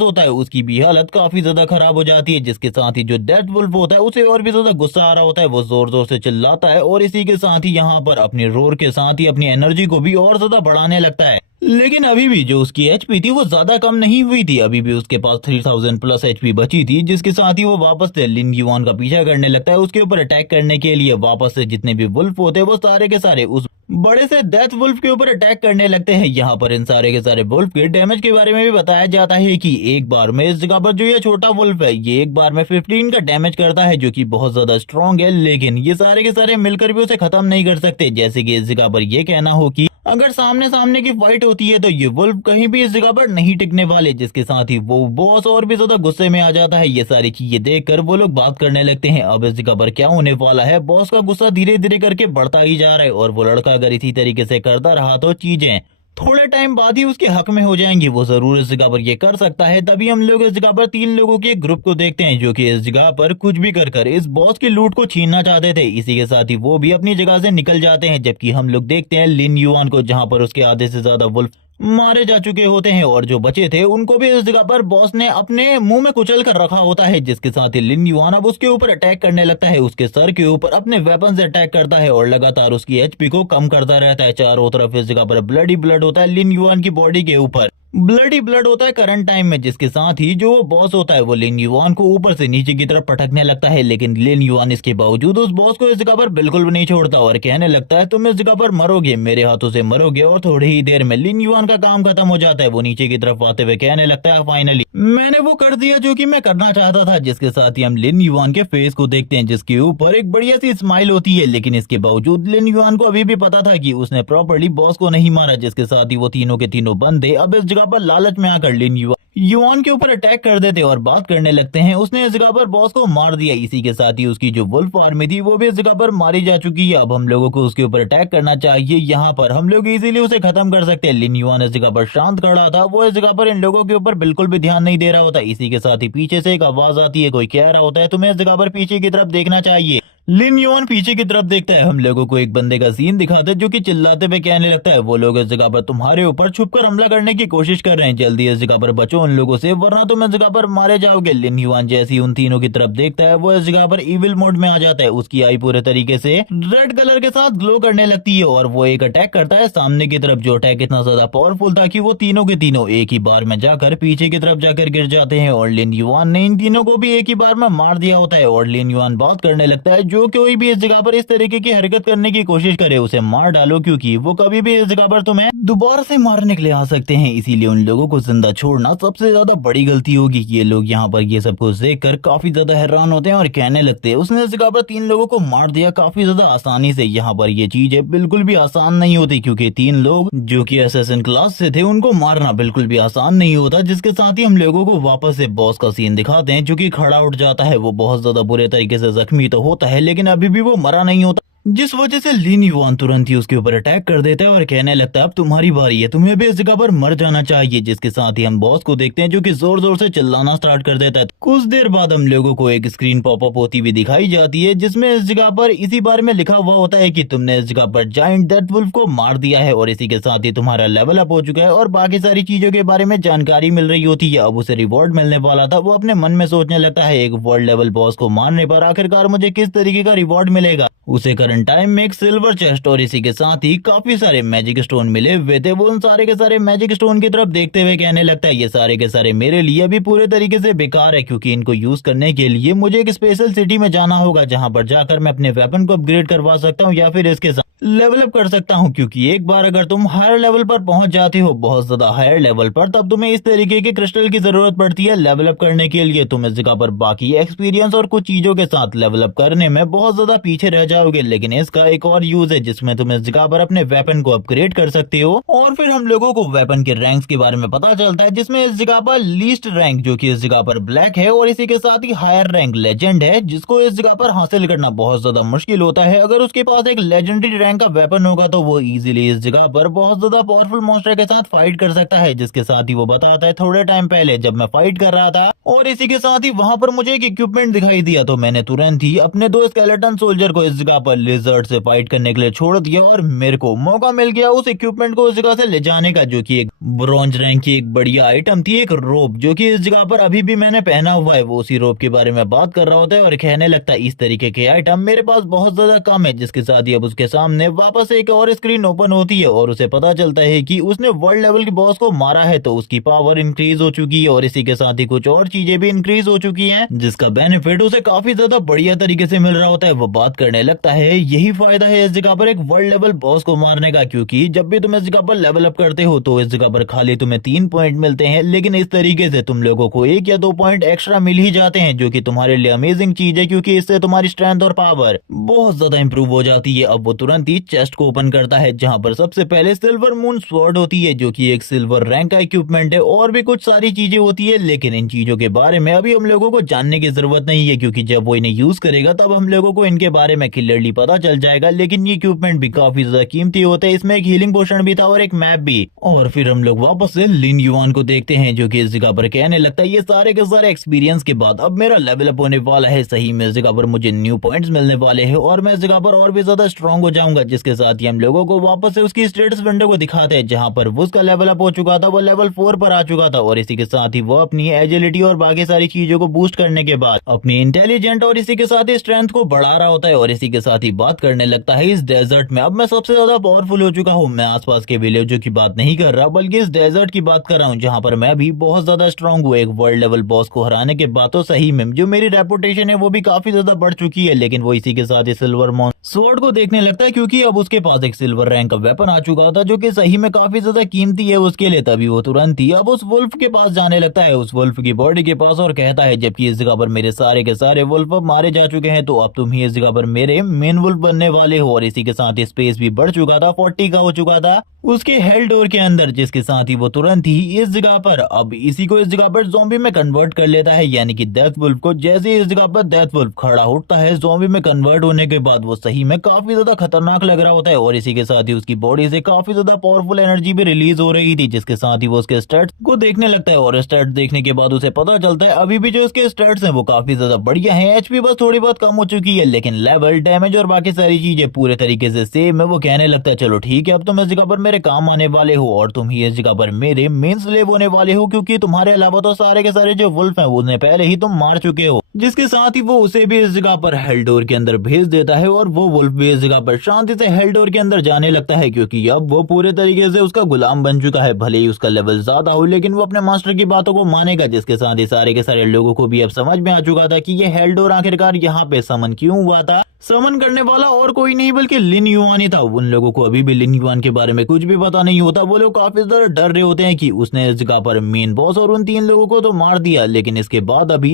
होता है उसकी भी हालत काफी ज्यादा खराब हो जाती है। जिसके साथ ही जो डेथ वुल्फ होता है उसे और भी ज्यादा गुस्सा आ रहा होता है, वो जोर जोर से चिल्लाता है और इसी के साथ ही यहाँ पर अपनी रोर के साथ ही अपनी एनर्जी को भी और ज्यादा बढ़ाने लगता है। लेकिन अभी भी जो उसकी एचपी थी वो ज्यादा कम नहीं हुई थी, अभी भी उसके पास 3000 प्लस एचपी बची थी। जिसके साथ ही वो वापस से लिन युआन का पीछा करने लगता है उसके ऊपर अटैक करने के लिए। वापस से जितने भी वुल्फ होते हैं वो सारे के सारे उस बड़े से डेथ वुल्फ के ऊपर अटैक करने लगते हैं। यहाँ पर इन सारे के सारे वुल्फ के डैमेज के बारे में भी बताया जाता है कि एक बार में इस जगह पर जो ये छोटा वुल्फ है ये एक बार में 15 का डैमेज करता है जो कि बहुत ज्यादा स्ट्रॉन्ग है। लेकिन ये सारे के सारे मिलकर भी उसे खत्म नहीं कर सकते। जैसे कि इस जगह पर ये कहना हो कि अगर सामने सामने की फाइट होती है तो ये वुल्फ कहीं भी इस जगह पर नहीं टिकने वाले। जिसके साथ ही वो बॉस और भी ज्यादा गुस्से में आ जाता है। ये सारी चीजें देखकर वो लोग बात करने लगते हैं अब इस जगह पर क्या होने वाला है। बॉस का गुस्सा धीरे धीरे करके बढ़ता ही जा रहा है और वो लड़का अगर इसी तरीके से करता रहा तो चीजें थोड़े टाइम बाद ही उसके हक में हो जाएंगी। वो जरूर इस जगह पर ये कर सकता है। तभी हम लोग इस जगह पर 3 लोगों के एक ग्रुप को देखते हैं जो कि इस जगह पर कुछ भी कर कर इस बॉस की लूट को छीनना चाहते थे। इसी के साथ ही वो भी अपनी जगह से निकल जाते हैं। जबकि हम लोग देखते हैं लिन युआन को जहां पर उसके आधे से ज्यादा वुल्फ मारे जा चुके होते हैं और जो बचे थे उनको भी इस जगह पर बॉस ने अपने मुंह में कुचल कर रखा होता है। जिसके साथ ही लिन युआन अब उसके ऊपर अटैक करने लगता है, उसके सर के ऊपर अपने वेपन से अटैक करता है और लगातार उसकी एचपी को कम करता रहता है। चारों तरफ इस जगह पर ब्लड ही ब्लड होता है लिन युआन की बॉडी के ऊपर ब्लड ही ब्लड होता है करंट टाइम में। जिसके साथ ही जो बॉस होता है वो लिन युआन को ऊपर से नीचे की तरफ पटकने लगता है। लेकिन लिन युआन इसके बावजूद उस बॉस को इस जगह पर बिल्कुल भी नहीं छोड़ता और कहने लगता है तुम इस जगह पर मरोगे, मेरे हाथों से मरोगे। और थोड़ी ही देर में लिन युआन का काम खत्म हो जाता है। वो नीचे की तरफ आते हुए कहने लगता है फाइनली मैंने वो कर दिया जो कि मैं करना चाहता था। जिसके साथ ही हम लिन युआन के फेस को देखते हैं जिसके ऊपर एक बढ़िया सी स्माइल होती है। लेकिन इसके बावजूद लिन युआन को अभी भी पता था कि उसने प्रॉपर्ली बॉस को नहीं मारा। जिसके साथ ही वो तीनों के तीनों बंदे अब इस जगह पर लालच में आकर लिन युआन के ऊपर अटैक कर देते और बात करने लगते हैं उसने इस जगह पर बॉस को मार दिया। इसी के साथ ही उसकी जो वुल्फ आर्मी थी वो भी इस जगह पर मारी जा चुकी है। अब हम लोगों को उसके ऊपर अटैक करना चाहिए। यहाँ पर हम लोग इजीली उसे खत्म कर सकते हैं। लिन युआन इस जगह पर शांत खड़ा था, वो इस जगह पर इन लोगों के ऊपर बिल्कुल भी ध्यान नहीं दे रहा होता। इसी के साथ ही पीछे से एक आवाज आती है, कोई कह रहा होता है तुम्हें इस जगह पर पीछे की तरफ देखना चाहिए। लिन युआन पीछे की तरफ देखता है, हम लोगों को एक बंदे का सीन दिखाता है जो कि चिल्लाते हुए कहने लगता है वो लोग इस जगह पर तुम्हारे ऊपर छुपकर हमला करने की कोशिश कर रहे हैं, जल्दी इस जगह पर बचो उन लोगों से वरना तुम इस जगह पर मारे जाओगे। लिन युआन जैसे ही उन तीनों की तरफ देखता है वो इस जगह पर इविल मोड में आ जाता है। उसकी आई पूरे तरीके से रेड कलर के साथ ग्लो करने लगती है और वो एक अटैक करता है सामने की तरफ। जो अटैक इतना ज्यादा पावरफुल था कि वो तीनों के तीनों एक ही बार में जाकर पीछे की तरफ जाकर गिर जाते हैं और लिन युआन ने इन तीनों को भी एक ही बार में मार दिया होता है। और लिन युआन बात करने लगता है जो कोई भी इस जगह पर इस तरीके की हरकत करने की कोशिश करे उसे मार डालो, क्योंकि वो कभी भी इस जगह पर तुम्हें दोबारा से मारने के लिए आ सकते हैं। इसीलिए उन लोगों को जिंदा छोड़ना सबसे ज्यादा बड़ी गलती होगी। ये लोग यहाँ पर ये सब कुछ देखकर काफी ज्यादा हैरान होते हैं और कहने लगते हैं उसने इस जगह पर 3 लोगों को मार दिया काफी ज्यादा आसानी से। यहाँ पर ये चीज बिल्कुल भी आसान नहीं होती क्योंकि 3 लोग जो कि असैसिन क्लास से थे उनको मारना बिल्कुल भी आसान नहीं होता। जिसके साथ ही हम लोगों को वापस से बॉस का सीन दिखाते हैं जो कि खड़ा उठ जाता है। वो बहुत ज्यादा बुरे तरीके से जख्मी तो होता है लेकिन अभी भी वो मरा नहीं होता, जिस वजह से लिन युआन तुरंत ही उसके ऊपर अटैक कर देता है और कहने लगता है अब तुम्हारी बारी है, तुम्हें भी इस जगह पर मर जाना चाहिए। जिसके साथ ही हम बॉस को देखते हैं जो कि जोर जोर से चिल्लाना स्टार्ट कर देता है। कुछ देर बाद हम लोगों को एक स्क्रीन पॉपअप होती हुई दिखाई जाती है जिसमें इस जगह पर इसी बारे में लिखा हुआ होता है कि तुमने इस जगह पर जायंट डेथ वुल्फ को मार दिया है और इसी के साथ ही तुम्हारा लेवल अप हो चुका है और बाकी सारी चीजों के बारे में जानकारी मिल रही होती है। अब उसे रिवॉर्ड मिलने वाला था। वो अपने मन में सोचने लगता है एक वर्ल्ड लेवल बॉस को मारने पर आखिरकार मुझे किस तरीके का रिवॉर्ड मिलेगा। उसे करंट टाइम में एक सिल्वर चेस्ट और इसी के साथ ही काफी सारे मैजिक स्टोन मिले हुए थे। वो उन सारे के सारे मैजिक स्टोन की तरफ देखते हुए कहने लगता है ये सारे के सारे मेरे लिए भी पूरे तरीके से बेकार है क्योंकि इनको यूज करने के लिए मुझे एक स्पेशल सिटी में जाना होगा जहां पर जाकर मैं अपने वेपन को अपग्रेड करवा सकता हूं या फिर इसके साथ लेवल अप कर सकता हूं। क्योंकि एक बार अगर तुम हायर लेवल पर पहुंच जाते हो बहुत ज्यादा हायर लेवल पर तब तुम्हें इस तरीके के क्रिस्टल की जरूरत पड़ती है लेवल अप करने के लिए। तुम इस जगह पर बाकी एक्सपीरियंस और कुछ चीजों के साथ लेवल अप करने में बहुत ज्यादा पीछे रह जाओगे। लेकिन लेकिन इसका एक और यूज है जिसमें तुम इस जगह पर अपने वेपन को अपग्रेड कर सकते हो। और फिर हम लोगों को वेपन के रैंक्स के बारे में पता चलता है, जिसमें इस जगह पर लीस्ट रैंक जो कि इस जगह पर ब्लैक है, और इसी के साथ ही हायर रैंक लेजेंड है, जिसको इस जगह पर हासिल करना बहुत ज्यादा मुश्किल होता है। अगर उसके पास एक लेजेंडरी रैंक का वेपन होगा तो वो इजीली इस जगह पर बहुत ज्यादा पावरफुल मॉन्स्टर के साथ फाइट कर सकता है, जिसके साथ ही वो बताता है थोड़े टाइम पहले जब मैं फाइट कर रहा था और इसी के साथ ही वहां पर मुझे एक इक्विपमेंट दिखाई दिया, तो मैंने तुरंत ही अपने 2 स्केलेटन सोल्जर को इस जगह पर लिजर्ड से फाइट करने के लिए छोड़ दिया और मेरे को मौका मिल गया उस इक्विपमेंट को उस जगह से ले जाने का, जो कि एक ब्रॉन्ज रैंक की एक बढ़िया आइटम थी, एक रोप, जो कि इस जगह पर अभी भी मैंने पहना हुआ है। वो उसी रोप के बारे में बात कर रहा होता है और कहने लगता है इस तरीके के आइटम मेरे पास बहुत ज्यादा कम है, जिसके साथ ही अब उसके सामने वापस एक और स्क्रीन ओपन होती है और उसे पता चलता है कि उसने वर्ल्ड लेवल के बॉस को मारा है, तो उसकी पावर इंक्रीज हो चुकी है और इसी के साथ ही कुछ और चीजें भी इंक्रीज हो चुकी हैं, जिसका बेनिफिट उसे काफी ज्यादा बढ़िया तरीके से मिल रहा होता है। वो बात करने लगता है यही फायदा है इस जगह पर एक वर्ल्ड लेवल बॉस को मारने का, क्योंकि जब भी तुम इस जगह पर लेवल अप करते हो तो इस जगह पर खाली तुम्हें 3 पॉइंट मिलते हैं, लेकिन इस तरीके से तुम लोगों को 1 या 2 पॉइंट एक्स्ट्रा मिल ही जाते हैं, जो कि तुम्हारे लिए अमेजिंग चीज है, क्योंकि इससे तुम्हारी स्ट्रेंथ और पावर बहुत ज्यादा इंप्रूव हो जाती है। अब वो तुरंत ही चेस्ट को ओपन करता है, जहां पर सबसे पहले सिल्वर मून स्वॉर्ड होती है, जो कि एक सिल्वर रैंक का इक्विपमेंट है, और भी कुछ सारी चीजें होती है, लेकिन इन चीजों के बारे में अभी हम लोगों को जानने की जरूरत नहीं है, क्योंकि जब वो इन्हें यूज करेगा तब हम लोगों को इनके बारे में क्लियरली पता चल जाएगा। लेकिन ये इक्विपमेंट भी काफी ज्यादा कीमती होते हैं, इसमें एक हीलिंग पोशन भी था और एक मैप भी। और फिर हम लोग वापस से लिन युआन को देखते हैं, जो कि इस जगह पर कहने लगता है ये सारे के सारे एक्सपीरियंस के बाद अब मेरा लेवल अप होने वाला है, सही में इस जगह पर मुझे न्यू पॉइंट्स मिलने वाले हैं और मैं इस जगह पर और भी ज्यादा स्ट्रांग हो जाऊंगा। जिसके साथ ही हम लोगों को वापस से उसकी स्टेटस विंडो को दिखाते हैं, जहां पर उसका लेवल अप हो चुका था, वो लेवल 4 पर आ चुका था, और इसी के साथ ही वो अपनी एजिलिटी और बाकी सारी चीजों को बूस्ट करने के बाद अपनी इंटेलिजेंट और इसी के साथ ही स्ट्रेंथ को बढ़ा रहा होता है, और इसी के साथ ही बात करने लगता है इस डेजर्ट में अब मैं सबसे ज्यादा पावरफुल हो चुका हूँ। मैं आसपास के विलेजों की बात नहीं कर रहा, बल्कि इस डेजर्ट की बात कर रहा हूँ, जहाँ पर मैं भी बहुत ज्यादा स्ट्रांग हूँ। एक वर्ल्ड लेवल बॉस को हराने के बाद तो सही में जो मेरी रेपुटेशन है वो भी काफी ज्यादा बढ़ चुकी है। लेकिन वो इसी के साथ ही सिल्वर मॉन स्वॉर्ड को देखने लगता है, क्योंकि अब उसके पास एक सिल्वर रैंक का वेपन आ चुका था, जो कि सही में काफी ज्यादा कीमती है उसके लिए। तभी वो तुरंत ही अब उस वुल्फ के पास जाने लगता है, उस वुल्फ की बॉडी के पास, और कहता है जबकि इस जगह पर मेरे सारे के सारे वुल्फ अब मारे जा चुके हैं, तो अब तुम ही इस जगह पर मेरे मेन वुल्फ बनने वाले हो। और इसी के साथ ही स्पेस भी बढ़ चुका था, 40 का हो चुका था उसके हेल डोर के अंदर, जिसके साथ ही वो तुरंत ही इस जगह पर अब इसी को इस जगह पर ज़ॉम्बी में कन्वर्ट कर लेता है, यानी कि डेथ वुल्फ को। जैसे ही इस जगह पर डेथ वुल्फ खड़ा उठता है ज़ॉम्बी में कन्वर्ट होने के बाद, वो सही में काफी ज्यादा खतरनाक लग रहा होता है, और इसी के साथ ही उसकी बॉडी से काफी ज्यादा पावरफुल एनर्जी भी रिलीज हो रही थी, जिसके साथ ही वो उसके स्टैट्स को देखने लगता है, और स्टैट्स देखने के बाद उसे पता चलता है अभी भी जो उसके स्टैट्स हैं वो काफी ज्यादा बढ़िया हैं। एचपी बस थोड़ी बहुत कम हो चुकी है, लेकिन लेवल, डैमेज और बाकी सारी चीजें पूरे तरीके से सेम है। वो कहने लगता है चलो ठीक है, अब तुम इस जगह पर मेरे काम आने वाले हो और तुम ही इस जगह पर मेरे मेन स्लेव होने वाले हो, क्योंकि तुम्हारे अलावा तो सारे के सारे जो वुल्फ हैं उन्हें पहले ही तुम मार चुके हो। जिसके साथ ही वो उसे भी इस जगह पर हेल्डोर के अंदर भेज देता है, और वो वुल्फ भी इस जगह पर शांति से हेल्डोर के अंदर जाने लगता है, क्योंकि अब वो पूरे तरीके से उसका गुलाम बन चुका है। भले ही उसका लेवल ज्यादा हो, लेकिन वो अपने मास्टर की बातों को मानेगा। जिसके साथ ही सारे के सारे लोगों को भी अब समझ में आ चुका था कि ये हेल्डोर आखिरकार यहाँ पे समन क्यों हुआ था। समन करने वाला और कोई नहीं बल्कि लिन युआन ही था। उन लोगों को अभी भी लिन युआन के बारे में कुछ भी पता नहीं होता। वो लोग काफी ज्यादा डर रहे होते हैं कि उसने इस जगह पर मेन बॉस और उन 3 लोगों को तो मार दिया, लेकिन इसके बाद अभी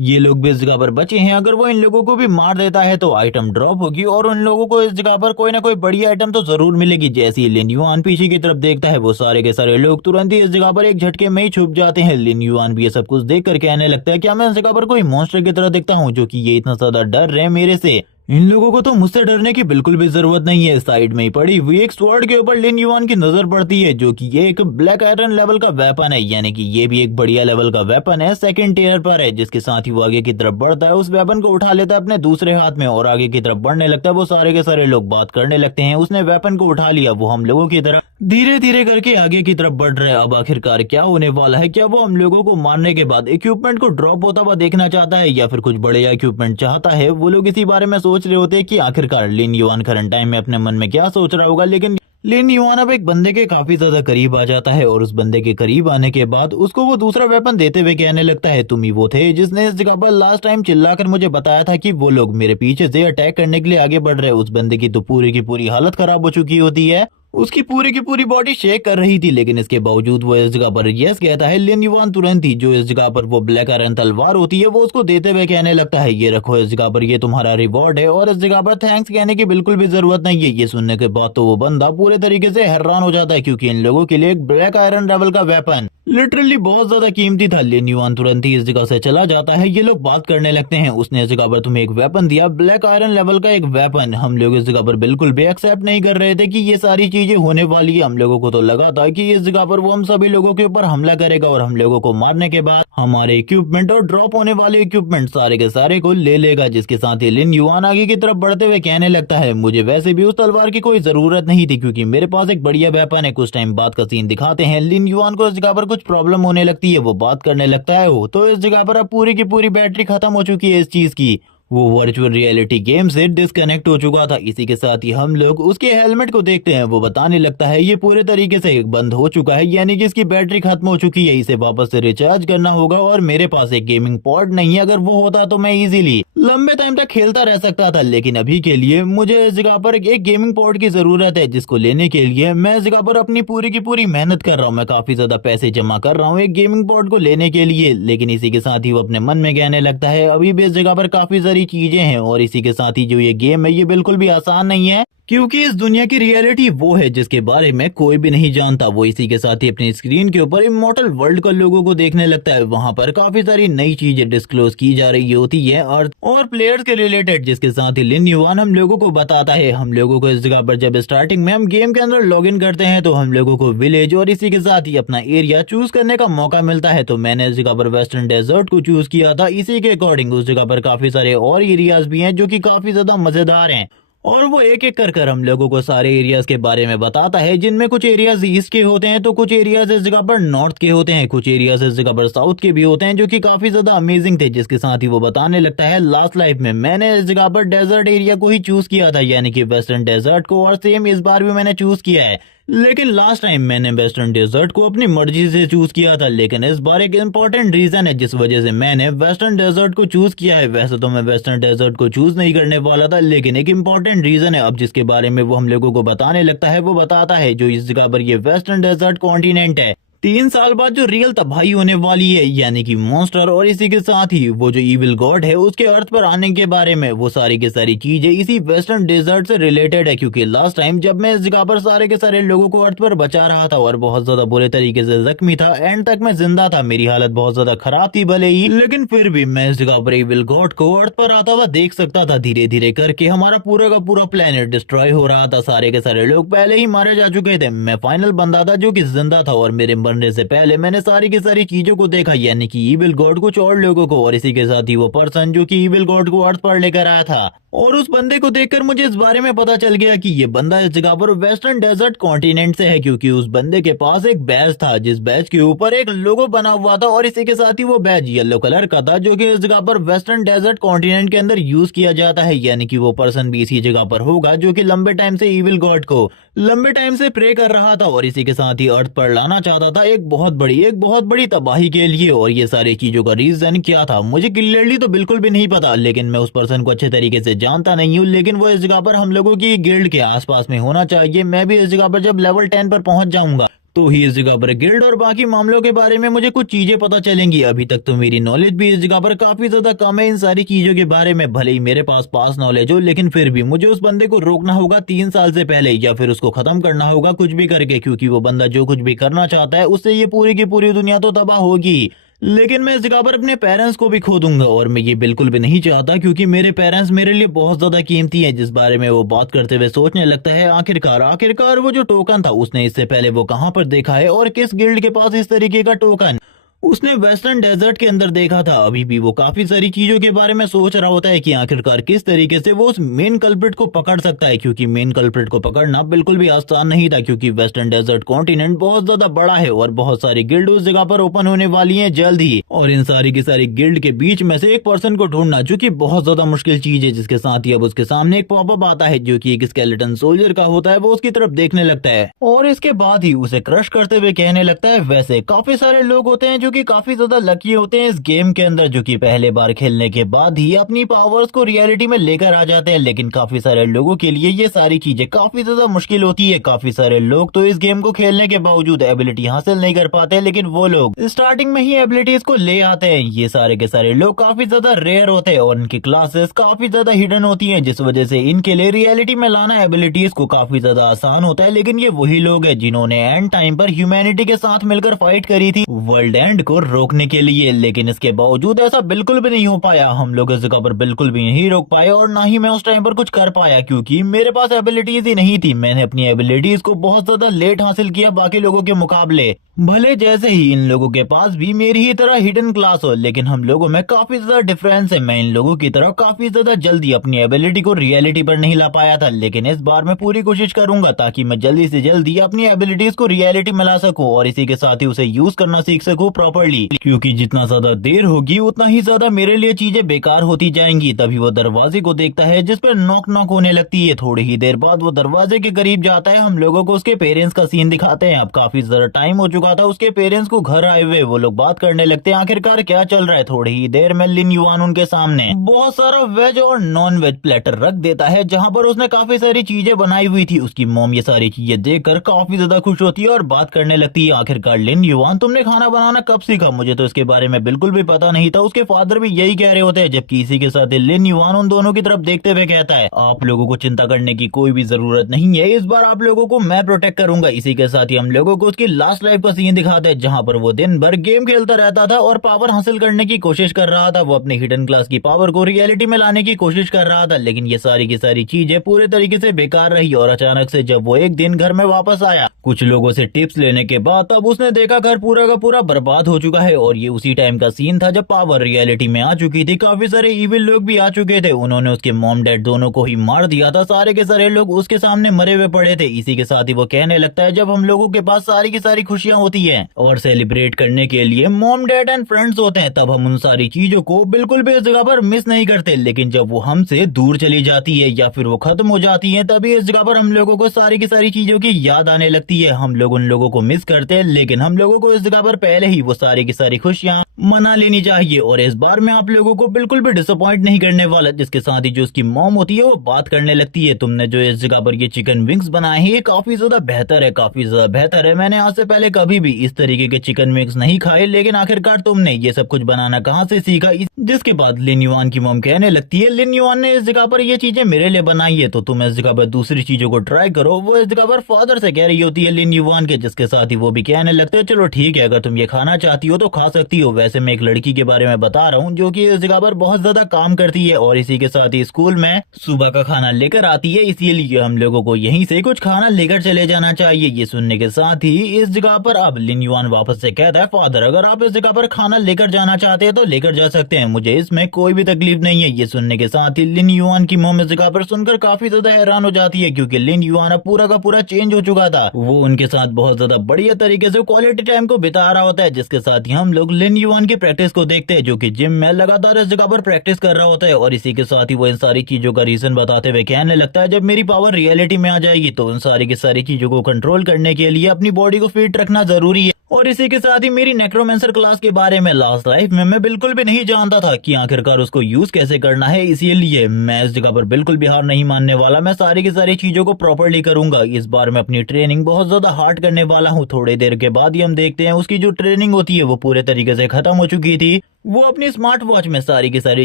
ये लोग भी इस जगह पर बचे हैं। अगर वो इन लोगों को भी मार देता है तो आइटम ड्रॉप होगी, और उन लोगों को इस जगह पर कोई ना कोई बड़ी आइटम तो जरूर मिलेगी। जैसे ही लिन युआन पीछे की तरफ देखता है, वो सारे के सारे लोग तुरंत ही इस जगह पर एक झटके में ही छुप जाते हैं। लिन युआन भी ये सब कुछ देख कर कहने लगता है क्या मैं इस जगह पर कोई मॉन्स्टर की तरह दिखता हूँ, जो कि ये इतना ज्यादा डर रहे मेरे से। इन लोगों को तो मुझसे डरने की बिल्कुल भी जरूरत नहीं है। साइड में ही पड़ी हुई एक स्वॉर्ड के ऊपर लिन युआन की नजर पड़ती है, जो कि ये एक ब्लैक आयरन लेवल का वेपन है, यानी कि ये भी एक बढ़िया लेवल का वेपन है, 2nd टियर पर है। जिसके साथ ही वो आगे की तरफ बढ़ता है, उस वेपन को उठा लेता है अपने दूसरे हाथ में और आगे की तरफ बढ़ने लगता है। वो सारे के सारे लोग बात करने लगते हैं, उसने वेपन को उठा लिया, वो हम लोगों की तरफ धीरे धीरे करके आगे की तरफ बढ़ रहा है। अब आखिरकार क्या होने वाला है? क्या वो हम लोगों को मारने के बाद इक्विपमेंट को ड्रॉप होता हुआ देखना चाहता है, या फिर कुछ बड़े इक्विपमेंट चाहता है? वो लोग इसी बारे में सोच रहे होते हैं कि आखिरकार लिन युआन करंट टाइम में अपने मन में क्या सोच रहा होगा। लेकिन लिन युआन अब एक बंदे के काफी ज्यादा करीब आ जाता है, और उस बंदे के करीब आने के बाद उसको वो दूसरा वेपन देते हुए कहने लगता है तुम ही वो थे जिसने इस जगह पर लास्ट टाइम चिल्लाकर मुझे बताया था कि वो लोग मेरे पीछे से अटैक करने के लिए आगे बढ़ रहे हैं। उस बंदे की तो पूरी की पूरी हालत खराब हो चुकी होती है, उसकी पूरी की पूरी बॉडी शेक कर रही थी, लेकिन इसके बावजूद वो इस जगह पर यस कहता है। लिन युआन तुरंत ही जो इस जगह पर वो ब्लैक आयरन तलवार होती है वो उसको देते हुए कहने लगता है, ये रखो इस जगह पर, ये तुम्हारा रिवॉर्ड है और इस जगह पर थैंक्स कहने की बिल्कुल भी जरूरत नहीं है। ये सुनने के बाद तो वो बंदा पूरे तरीके से हैरान हो जाता है, क्योंकि इन लोगों के लिए एक ब्लैक आयरन रेबल का वेपन लिटरली बहुत ज्यादा कीमती था। लिन युआन तुरंत ही इस जगह से चला जाता है। ये लोग बात करने लगते हैं, उसने इस जगह पर तुम्हें एक वेपन दिया, ब्लैक आयरन लेवल का एक वेपन। हम लोग इस जगह पर बिल्कुल भी एक्सेप्ट नहीं कर रहे थे कि ये सारी चीजें होने वाली है। हम लोगों को तो लगा था कि इस जगह पर वो हम सभी लोगों के ऊपर हमला करेगा और हम लोगों को मारने के बाद हमारे इक्विपमेंट और ड्रॉप होने वाले इक्विपमेंट सारे के सारे को ले लेगा। जिसके साथ ही लिन युआन आगे की तरफ बढ़ते हुए कहने लगता है, मुझे वैसे भी उस तलवार की कोई जरूरत नहीं थी, क्योंकि मेरे पास एक बढ़िया वेपन है। कुछ टाइम बाद का सीन दिखाते हैं, लिन युआन को इस जगह पर कुछ प्रॉब्लम होने लगती है, वो बात करने लगता है। हो तो इस जगह पर अब पूरी की पूरी बैटरी खत्म हो चुकी है इस चीज की, वो वर्चुअल रियलिटी गेम से डिस्कनेक्ट हो चुका था। इसी के साथ ही हम लोग उसके हेलमेट को देखते हैं, वो बताने लगता है ये पूरे तरीके से बंद हो चुका है, यानी कि इसकी बैटरी खत्म हो चुकी है, इसे वापस से रिचार्ज करना होगा और मेरे पास एक गेमिंग पॉड नहीं है। अगर वो होता तो मैं इजीली लंबे टाइम तक खेलता रह सकता था, लेकिन अभी के लिए मुझे इस जगह पर एक गेमिंग पॉड की जरूरत है, जिसको लेने के लिए मैं इस जगह पर अपनी पूरी की पूरी मेहनत कर रहा हूँ। मैं काफी ज्यादा पैसे जमा कर रहा हूँ एक गेमिंग पॉड को लेने के लिए। लेकिन इसी के साथ ही वो अपने मन में कहने लगता है, अभी भी इस जगह पर काफी सारी चीजें हैं और इसी के साथ ही जो ये गेम है ये बिल्कुल भी आसान नहीं है, क्योंकि इस दुनिया की रियलिटी वो है जिसके बारे में कोई भी नहीं जानता। वो इसी के साथ ही अपनी स्क्रीन के ऊपर इमॉर्टल वर्ल्ड का लोगों को देखने लगता है। वहां पर काफी सारी नई चीजें डिस्क्लोज की जा रही होती है और प्लेयर्स के रिलेटेड, जिसके साथ ही लिन युआन हम लोगों को बताता है। हम लोगों को इस जगह पर जब स्टार्टिंग में हम गेम के अंदर लॉग इन करते हैं तो हम लोगों को विलेज और इसी के साथ ही अपना एरिया चूज करने का मौका मिलता है। तो मैंने इस जगह पर वेस्टर्न डेजर्ट को चूज किया था। इसी के अकॉर्डिंग उस जगह पर काफी सारे और एरियाज भी हैं जो कि काफी ज्यादा मजेदार हैं और वो एक एक कर हम लोगों को सारे एरियाज के बारे में बताता है, जिनमें कुछ एरियाज ईस्ट के होते हैं तो कुछ एरियाज इस जगह पर नॉर्थ के होते हैं, कुछ एरियाज इस जगह पर साउथ के भी होते हैं, जो कि काफी ज्यादा अमेजिंग थे। जिसके साथ ही वो बताने लगता है, लास्ट लाइफ में मैंने इस जगह पर डेजर्ट एरिया को ही चूज किया था, यानी कि वेस्टर्न डेजर्ट को, और सेम इस बार भी मैंने चूज किया है। लेकिन लास्ट टाइम मैंने वेस्टर्न डेजर्ट को अपनी मर्जी से चूज किया था, लेकिन इस बार एक इम्पोर्टेंट रीजन है जिस वजह से मैंने वेस्टर्न डेजर्ट को चूज किया है। वैसे तो मैं वेस्टर्न डेजर्ट को चूज नहीं करने वाला था, लेकिन एक इम्पोर्टेंट रीजन है अब जिसके बारे में वो हम लोगों को बताने लगता है। वो बताता है जो इस जगह पर ये वेस्टर्न डेजर्ट कॉन्टिनेंट है, 3 साल बाद जो रियल तबाही होने वाली है, यानी कि मॉन्स्टर और इसी के साथ ही वो जो इविल गॉड है उसके अर्थ पर आने के बारे में, वो सारी की सारी चीजें इसी वेस्टर्न डेजर्ट से रिलेटेड है। क्योंकि लास्ट टाइम जब मैं इस जगह पर सारे के सारे लोगों को अर्थ पर बचा रहा था और बहुत ज्यादा बुरे तरीके से जख्मी था, एंड तक मैं जिंदा था, मेरी हालत बहुत ज्यादा खराब थी भले ही, लेकिन फिर भी मैं इस जगह पर इविल गॉड को अर्थ पर आता हुआ देख सकता था। धीरे धीरे करके हमारा पूरा का पूरा प्लेनेट डिस्ट्रॉय हो रहा था, सारे के सारे लोग पहले ही मारे जा चुके थे। मैं फाइनल बंदा था जो कि जिंदा था और मेरे मरने से पहले मैंने सारी की सारी चीजों को देखा, यानी कि इविल गॉड कुछ और लोगों को, और इसी के साथ ही वो पर्सन जो कि इविल गॉड को अर्थ पर लेकर आया था। और उस बंदे को देखकर मुझे इस बारे में पता चल गया कि ये बंदा इस जगह पर वेस्टर्न डेजर्ट कॉन्टिनेंट से है, क्योंकि उस बंदे के पास एक बैज था जिस बैज के ऊपर एक लोगो बना हुआ था, और इसी के साथ ही वो बैज येलो कलर का था, जो कि इस जगह पर वेस्टर्न डेजर्ट कॉन्टिनेंट के अंदर यूज किया जाता है। यानी कि वो पर्सन भी इसी जगह पर होगा जो कि लंबे टाइम से इविल गॉड को लंबे टाइम से प्रे कर रहा था और इसी के साथ ही अर्थ पर लाना चाहता था एक बहुत बड़ी तबाही के लिए। और ये सारी चीजों का रीजन क्या था मुझे क्लियरली तो बिल्कुल भी नहीं पता, लेकिन मैं उस पर्सन को अच्छे तरीके से जानता नहीं हूँ, लेकिन वो इस जगह पर हम लोगों की गिल्ड के आसपास में होना चाहिए। मैं भी इस जगह पर जब लेवल 10 पर पहुंच जाऊंगा तो ही इस जगह पर गिल्ड और बाकी मामलों के बारे में मुझे कुछ चीजें पता चलेंगी। अभी तक तो मेरी नॉलेज भी इस जगह पर काफी ज्यादा कम है इन सारी चीजों के बारे में, भले ही मेरे पास पास नॉलेज हो, लेकिन फिर भी मुझे उस बंदे को रोकना होगा 3 साल से पहले, या फिर उसको खत्म करना होगा कुछ भी करके, क्योंकि वो बंदा जो कुछ भी करना चाहता है उससे ये पूरी की पूरी दुनिया तो तबाह होगी। लेकिन मैं इस जगह पर अपने पेरेंट्स को भी खो दूंगा और मैं ये बिल्कुल भी नहीं चाहता, क्योंकि मेरे पेरेंट्स मेरे लिए बहुत ज्यादा कीमती हैं। जिस बारे में वो बात करते हुए सोचने लगता है, आखिरकार वो जो टोकन था उसने इससे पहले वो कहां पर देखा है और किस गिल्ड के पास इस तरीके का टोकन उसने वेस्टर्न डेजर्ट के अंदर देखा था। अभी भी वो काफी सारी चीजों के बारे में सोच रहा होता है कि आखिरकार किस तरीके से वो उस मेन कल्प्रिट को पकड़ सकता है, क्योंकि मेन कल्प्रिट को पकड़ना बिल्कुल भी आसान नहीं था, क्योंकि वेस्टर्न डेजर्ट कॉन्टिनेंट बहुत ज्यादा बड़ा है और बहुत सारी गिल्ड उस जगह पर ओपन होने वाली है जल्द ही, और इन सारी की सारी गिल्ड के बीच में से एक पर्सन को ढूंढना जो की बहुत ज्यादा मुश्किल चीज है। जिसके साथ ही अब उसके सामने एक पॉपअप आता है जो की एक स्केलेटन सोल्जर का होता है। वो उसकी तरफ देखने लगता है और इसके बाद ही उसे क्रश करते हुए कहने लगता है, वैसे काफी सारे लोग होते हैं जो कि काफी ज्यादा लकी होते हैं इस गेम के अंदर, जो कि पहले बार खेलने के बाद ही अपनी पावर्स को रियलिटी में लेकर आ जाते हैं। लेकिन काफी सारे लोगों के लिए ये सारी चीजें काफी ज्यादा मुश्किल होती है। काफी सारे लोग तो इस गेम को खेलने के बावजूद एबिलिटी हासिल नहीं कर पाते, लेकिन वो लोग स्टार्टिंग में ही एबिलिटीज को ले आते हैं। ये सारे के सारे लोग काफी ज्यादा रेयर होते हैं और इनकी क्लासेस काफी ज्यादा हिडन होती है, जिस वजह से इनके लिए रियलिटी में लाना एबिलिटीज को काफी ज्यादा आसान होता है। लेकिन ये वही लोग हैं जिन्होंने एंड टाइम पर ह्यूमैनिटी के साथ मिलकर फाइट करी थी वर्ल्ड एंड को रोकने के लिए। लेकिन इसके बावजूद ऐसा बिल्कुल भी नहीं हो पाया। हम लोग इस जगह पर बिल्कुल भी नहीं रोक पाए और ना ही मैं उस टाइम पर कुछ कर पाया, क्योंकि मेरे पास एबिलिटीज ही नहीं थी। मैंने अपनी एबिलिटीज को बहुत ज्यादा लेट हासिल किया बाकी लोगों के मुकाबले। भले जैसे ही इन लोगों के पास भी मेरी ही तरह हिडन क्लास हो, लेकिन हम लोगों में काफी ज्यादा डिफरेंस है। मैं इन लोगों की तरह काफी ज्यादा जल्दी अपनी एबिलिटी को रियलिटी पर नहीं ला पाया था, लेकिन इस बार मैं पूरी कोशिश करूंगा ताकि मैं जल्दी से जल्दी अपनी एबिलिटीज को रियलिटी में ला सकूं और इसी के साथ ही उसे यूज करना सीख सकूं प्रॉपर्ली, क्योंकि जितना ज्यादा देर होगी उतना ही ज्यादा मेरे लिए चीजें बेकार होती जाएंगी। तभी वो दरवाजे को देखता है जिस पर नॉक नॉक होने लगती है। थोड़ी ही देर बाद वो दरवाजे के करीब जाता है। हम लोगों को उसके पेरेंट्स का सीन दिखाते हैं। अब काफी ज्यादा टाइम हो चुका था उसके पेरेंट्स को घर आए हुए। वो लोग बात करने लगते हैं आखिरकार क्या चल रहा है। थोड़ी ही देर में लिन युआन उनके सामने बहुत सारा वेज और नॉन वेज प्लेटर रख देता है, जहां पर उसने काफी सारी चीजें बनाई हुई थी। उसकी मॉम ये सारी चीजें देखकर काफी ज्यादा खुश होती है और बात करने लगती है, आखिरकार लिन युआन तुमने खाना बनाना कब सीखा? मुझे तो इसके बारे में बिल्कुल भी पता नहीं था। उसके फादर भी यही कह रहे होते हैं, जबकि इसी के साथ लिन युआन उन दोनों की तरफ देखते हुए कहता है, आप लोगों को चिंता करने की कोई भी जरूरत नहीं है। इस बार आप लोगों को मैं प्रोटेक्ट करूंगा। इसी के साथ ही हम लोगों को उसकी लास्ट लाइफ का सीन दिखाते हैं, जहां पर वो दिन भर गेम खेलता रहता था और पावर हासिल करने की कोशिश कर रहा था। वो अपनी हिडन क्लास की पावर को रियलिटी में लाने की कोशिश कर रहा था, लेकिन ये सारी की सारी चीजें पूरे तरीके से बेकार रही। और अचानक से जब वो एक दिन घर में वापस आया कुछ लोगों से टिप्स लेने के बाद, तब उसने देखा घर पूरा का पूरा बर्बाद हो चुका है। और ये उसी टाइम का सीन था जब पावर रियलिटी में आ चुकी थी। काफी सारे इविल लोग भी आ चुके थे। उन्होंने उसके मॉम डैड दोनों को ही मार दिया था। सारे के सारे लोग उसके सामने मरे हुए पड़े थे। इसी के साथ ही वो कहने लगता है, जब हम लोगों के पास सारी की सारी खुशियां होती है और सेलिब्रेट करने के लिए मॉम डैड एंड फ्रेंड्स होते हैं, तब हम उन सारी चीजों को बिल्कुल भी इस जगह पर मिस नहीं करते। लेकिन जब वो हमसे दूर चली जाती है या फिर वो खत्म हो जाती है, तभी इस जगह पर हम लोगों को सारी की सारी चीजों की याद आने लगती है। हम लोग उन लोगों को मिस करते हैं, लेकिन हम लोगों को इस जगह पर पहले ही वो सारी की सारी खुशियां मना लेनी चाहिए। और इस बार मैं आप लोगों को बिल्कुल भी डिसअपॉइंट नहीं करने वाला। जिसके साथ ही जो उसकी मॉम होती है वो बात करने लगती है, तुमने जो इस जगह पर ये चिकन विंग्स बनाए हैं ये काफी ज्यादा बेहतर है, काफी ज्यादा बेहतर है। मैंने आज से पहले कभी भी इस तरीके के चिकन विंग्स नहीं खाए, लेकिन आखिरकार तुमने ये सब कुछ बनाना कहाँ से सीखा? जिसके बाद लिन युआन की मॉम कहने लगती है, लिन युआन ने इस जगह पर ये चीजें मेरे लिए बनाई है, तो तुम इस जगह पर दूसरी चीजों को ट्राई करो। वो इस जगह पर फादर से कह रही होती है लिन युआन के, जिसके साथ ही वो भी कहने लगते हैं, चलो ठीक है, अगर तुम ये खाना चाहती हो तो खा सकती हो। वैसे मैं एक लड़की के बारे में बता रहा हूँ जो कि इस जगह पर बहुत ज्यादा काम करती है और इसी के साथ ही स्कूल में सुबह का खाना लेकर आती है, इसीलिए हम लोगों को यहीं से कुछ खाना लेकर चले जाना चाहिए। ये सुनने के साथ ही इस जगह पर अब लिन युआन वापस से कहता है, फादर अगर आप इस जगह पर खाना लेकर जाना चाहते हैं तो लेकर जा सकते हैं, मुझे इसमें कोई भी तकलीफ नहीं है। ये सुनने के साथ ही लिन युआन की मॉम इस जगह पर सुनकर काफी ज्यादा हैरान हो जाती है, क्योंकि लिन युआन पूरा का पूरा चेंज हो चुका था। वो उनके साथ बहुत ज्यादा बढ़िया तरीके से क्वालिटी टाइम को बिता रहा होता है। जिसके साथ ही हम लोग लिन युआन की प्रैक्टिस को देखते हैं, जो कि जिम में लगातार इस जगह पर प्रैक्टिस कर रहा होता है। और इसी के साथ ही वो इन सारी चीजों का रीजन बताते हुए कहने लगता है, जब मेरी पावर रियलिटी में आ जाएगी तो उन सारी की सारी चीजों को कंट्रोल करने के लिए अपनी बॉडी को फिट रखना जरूरी है। और इसी के साथ ही मेरी नेक्रोमेंसर क्लास के बारे में लास्ट लाइफ में मैं बिल्कुल भी नहीं जानता था कि आखिरकार उसको यूज कैसे करना है, इसीलिए मैं इस जगह पर बिल्कुल भी हार नहीं मानने वाला। मैं सारी की सारी चीजों को प्रॉपर्ली करूंगा। इस बार मैं अपनी ट्रेनिंग बहुत ज्यादा हार्ड करने वाला हूँ। थोड़ी देर के बाद ही हम देखते हैं उसकी जो ट्रेनिंग होती है वो पूरे तरीके से खत्म हो चुकी थी। वो अपनी स्मार्ट वॉच में सारी की सारी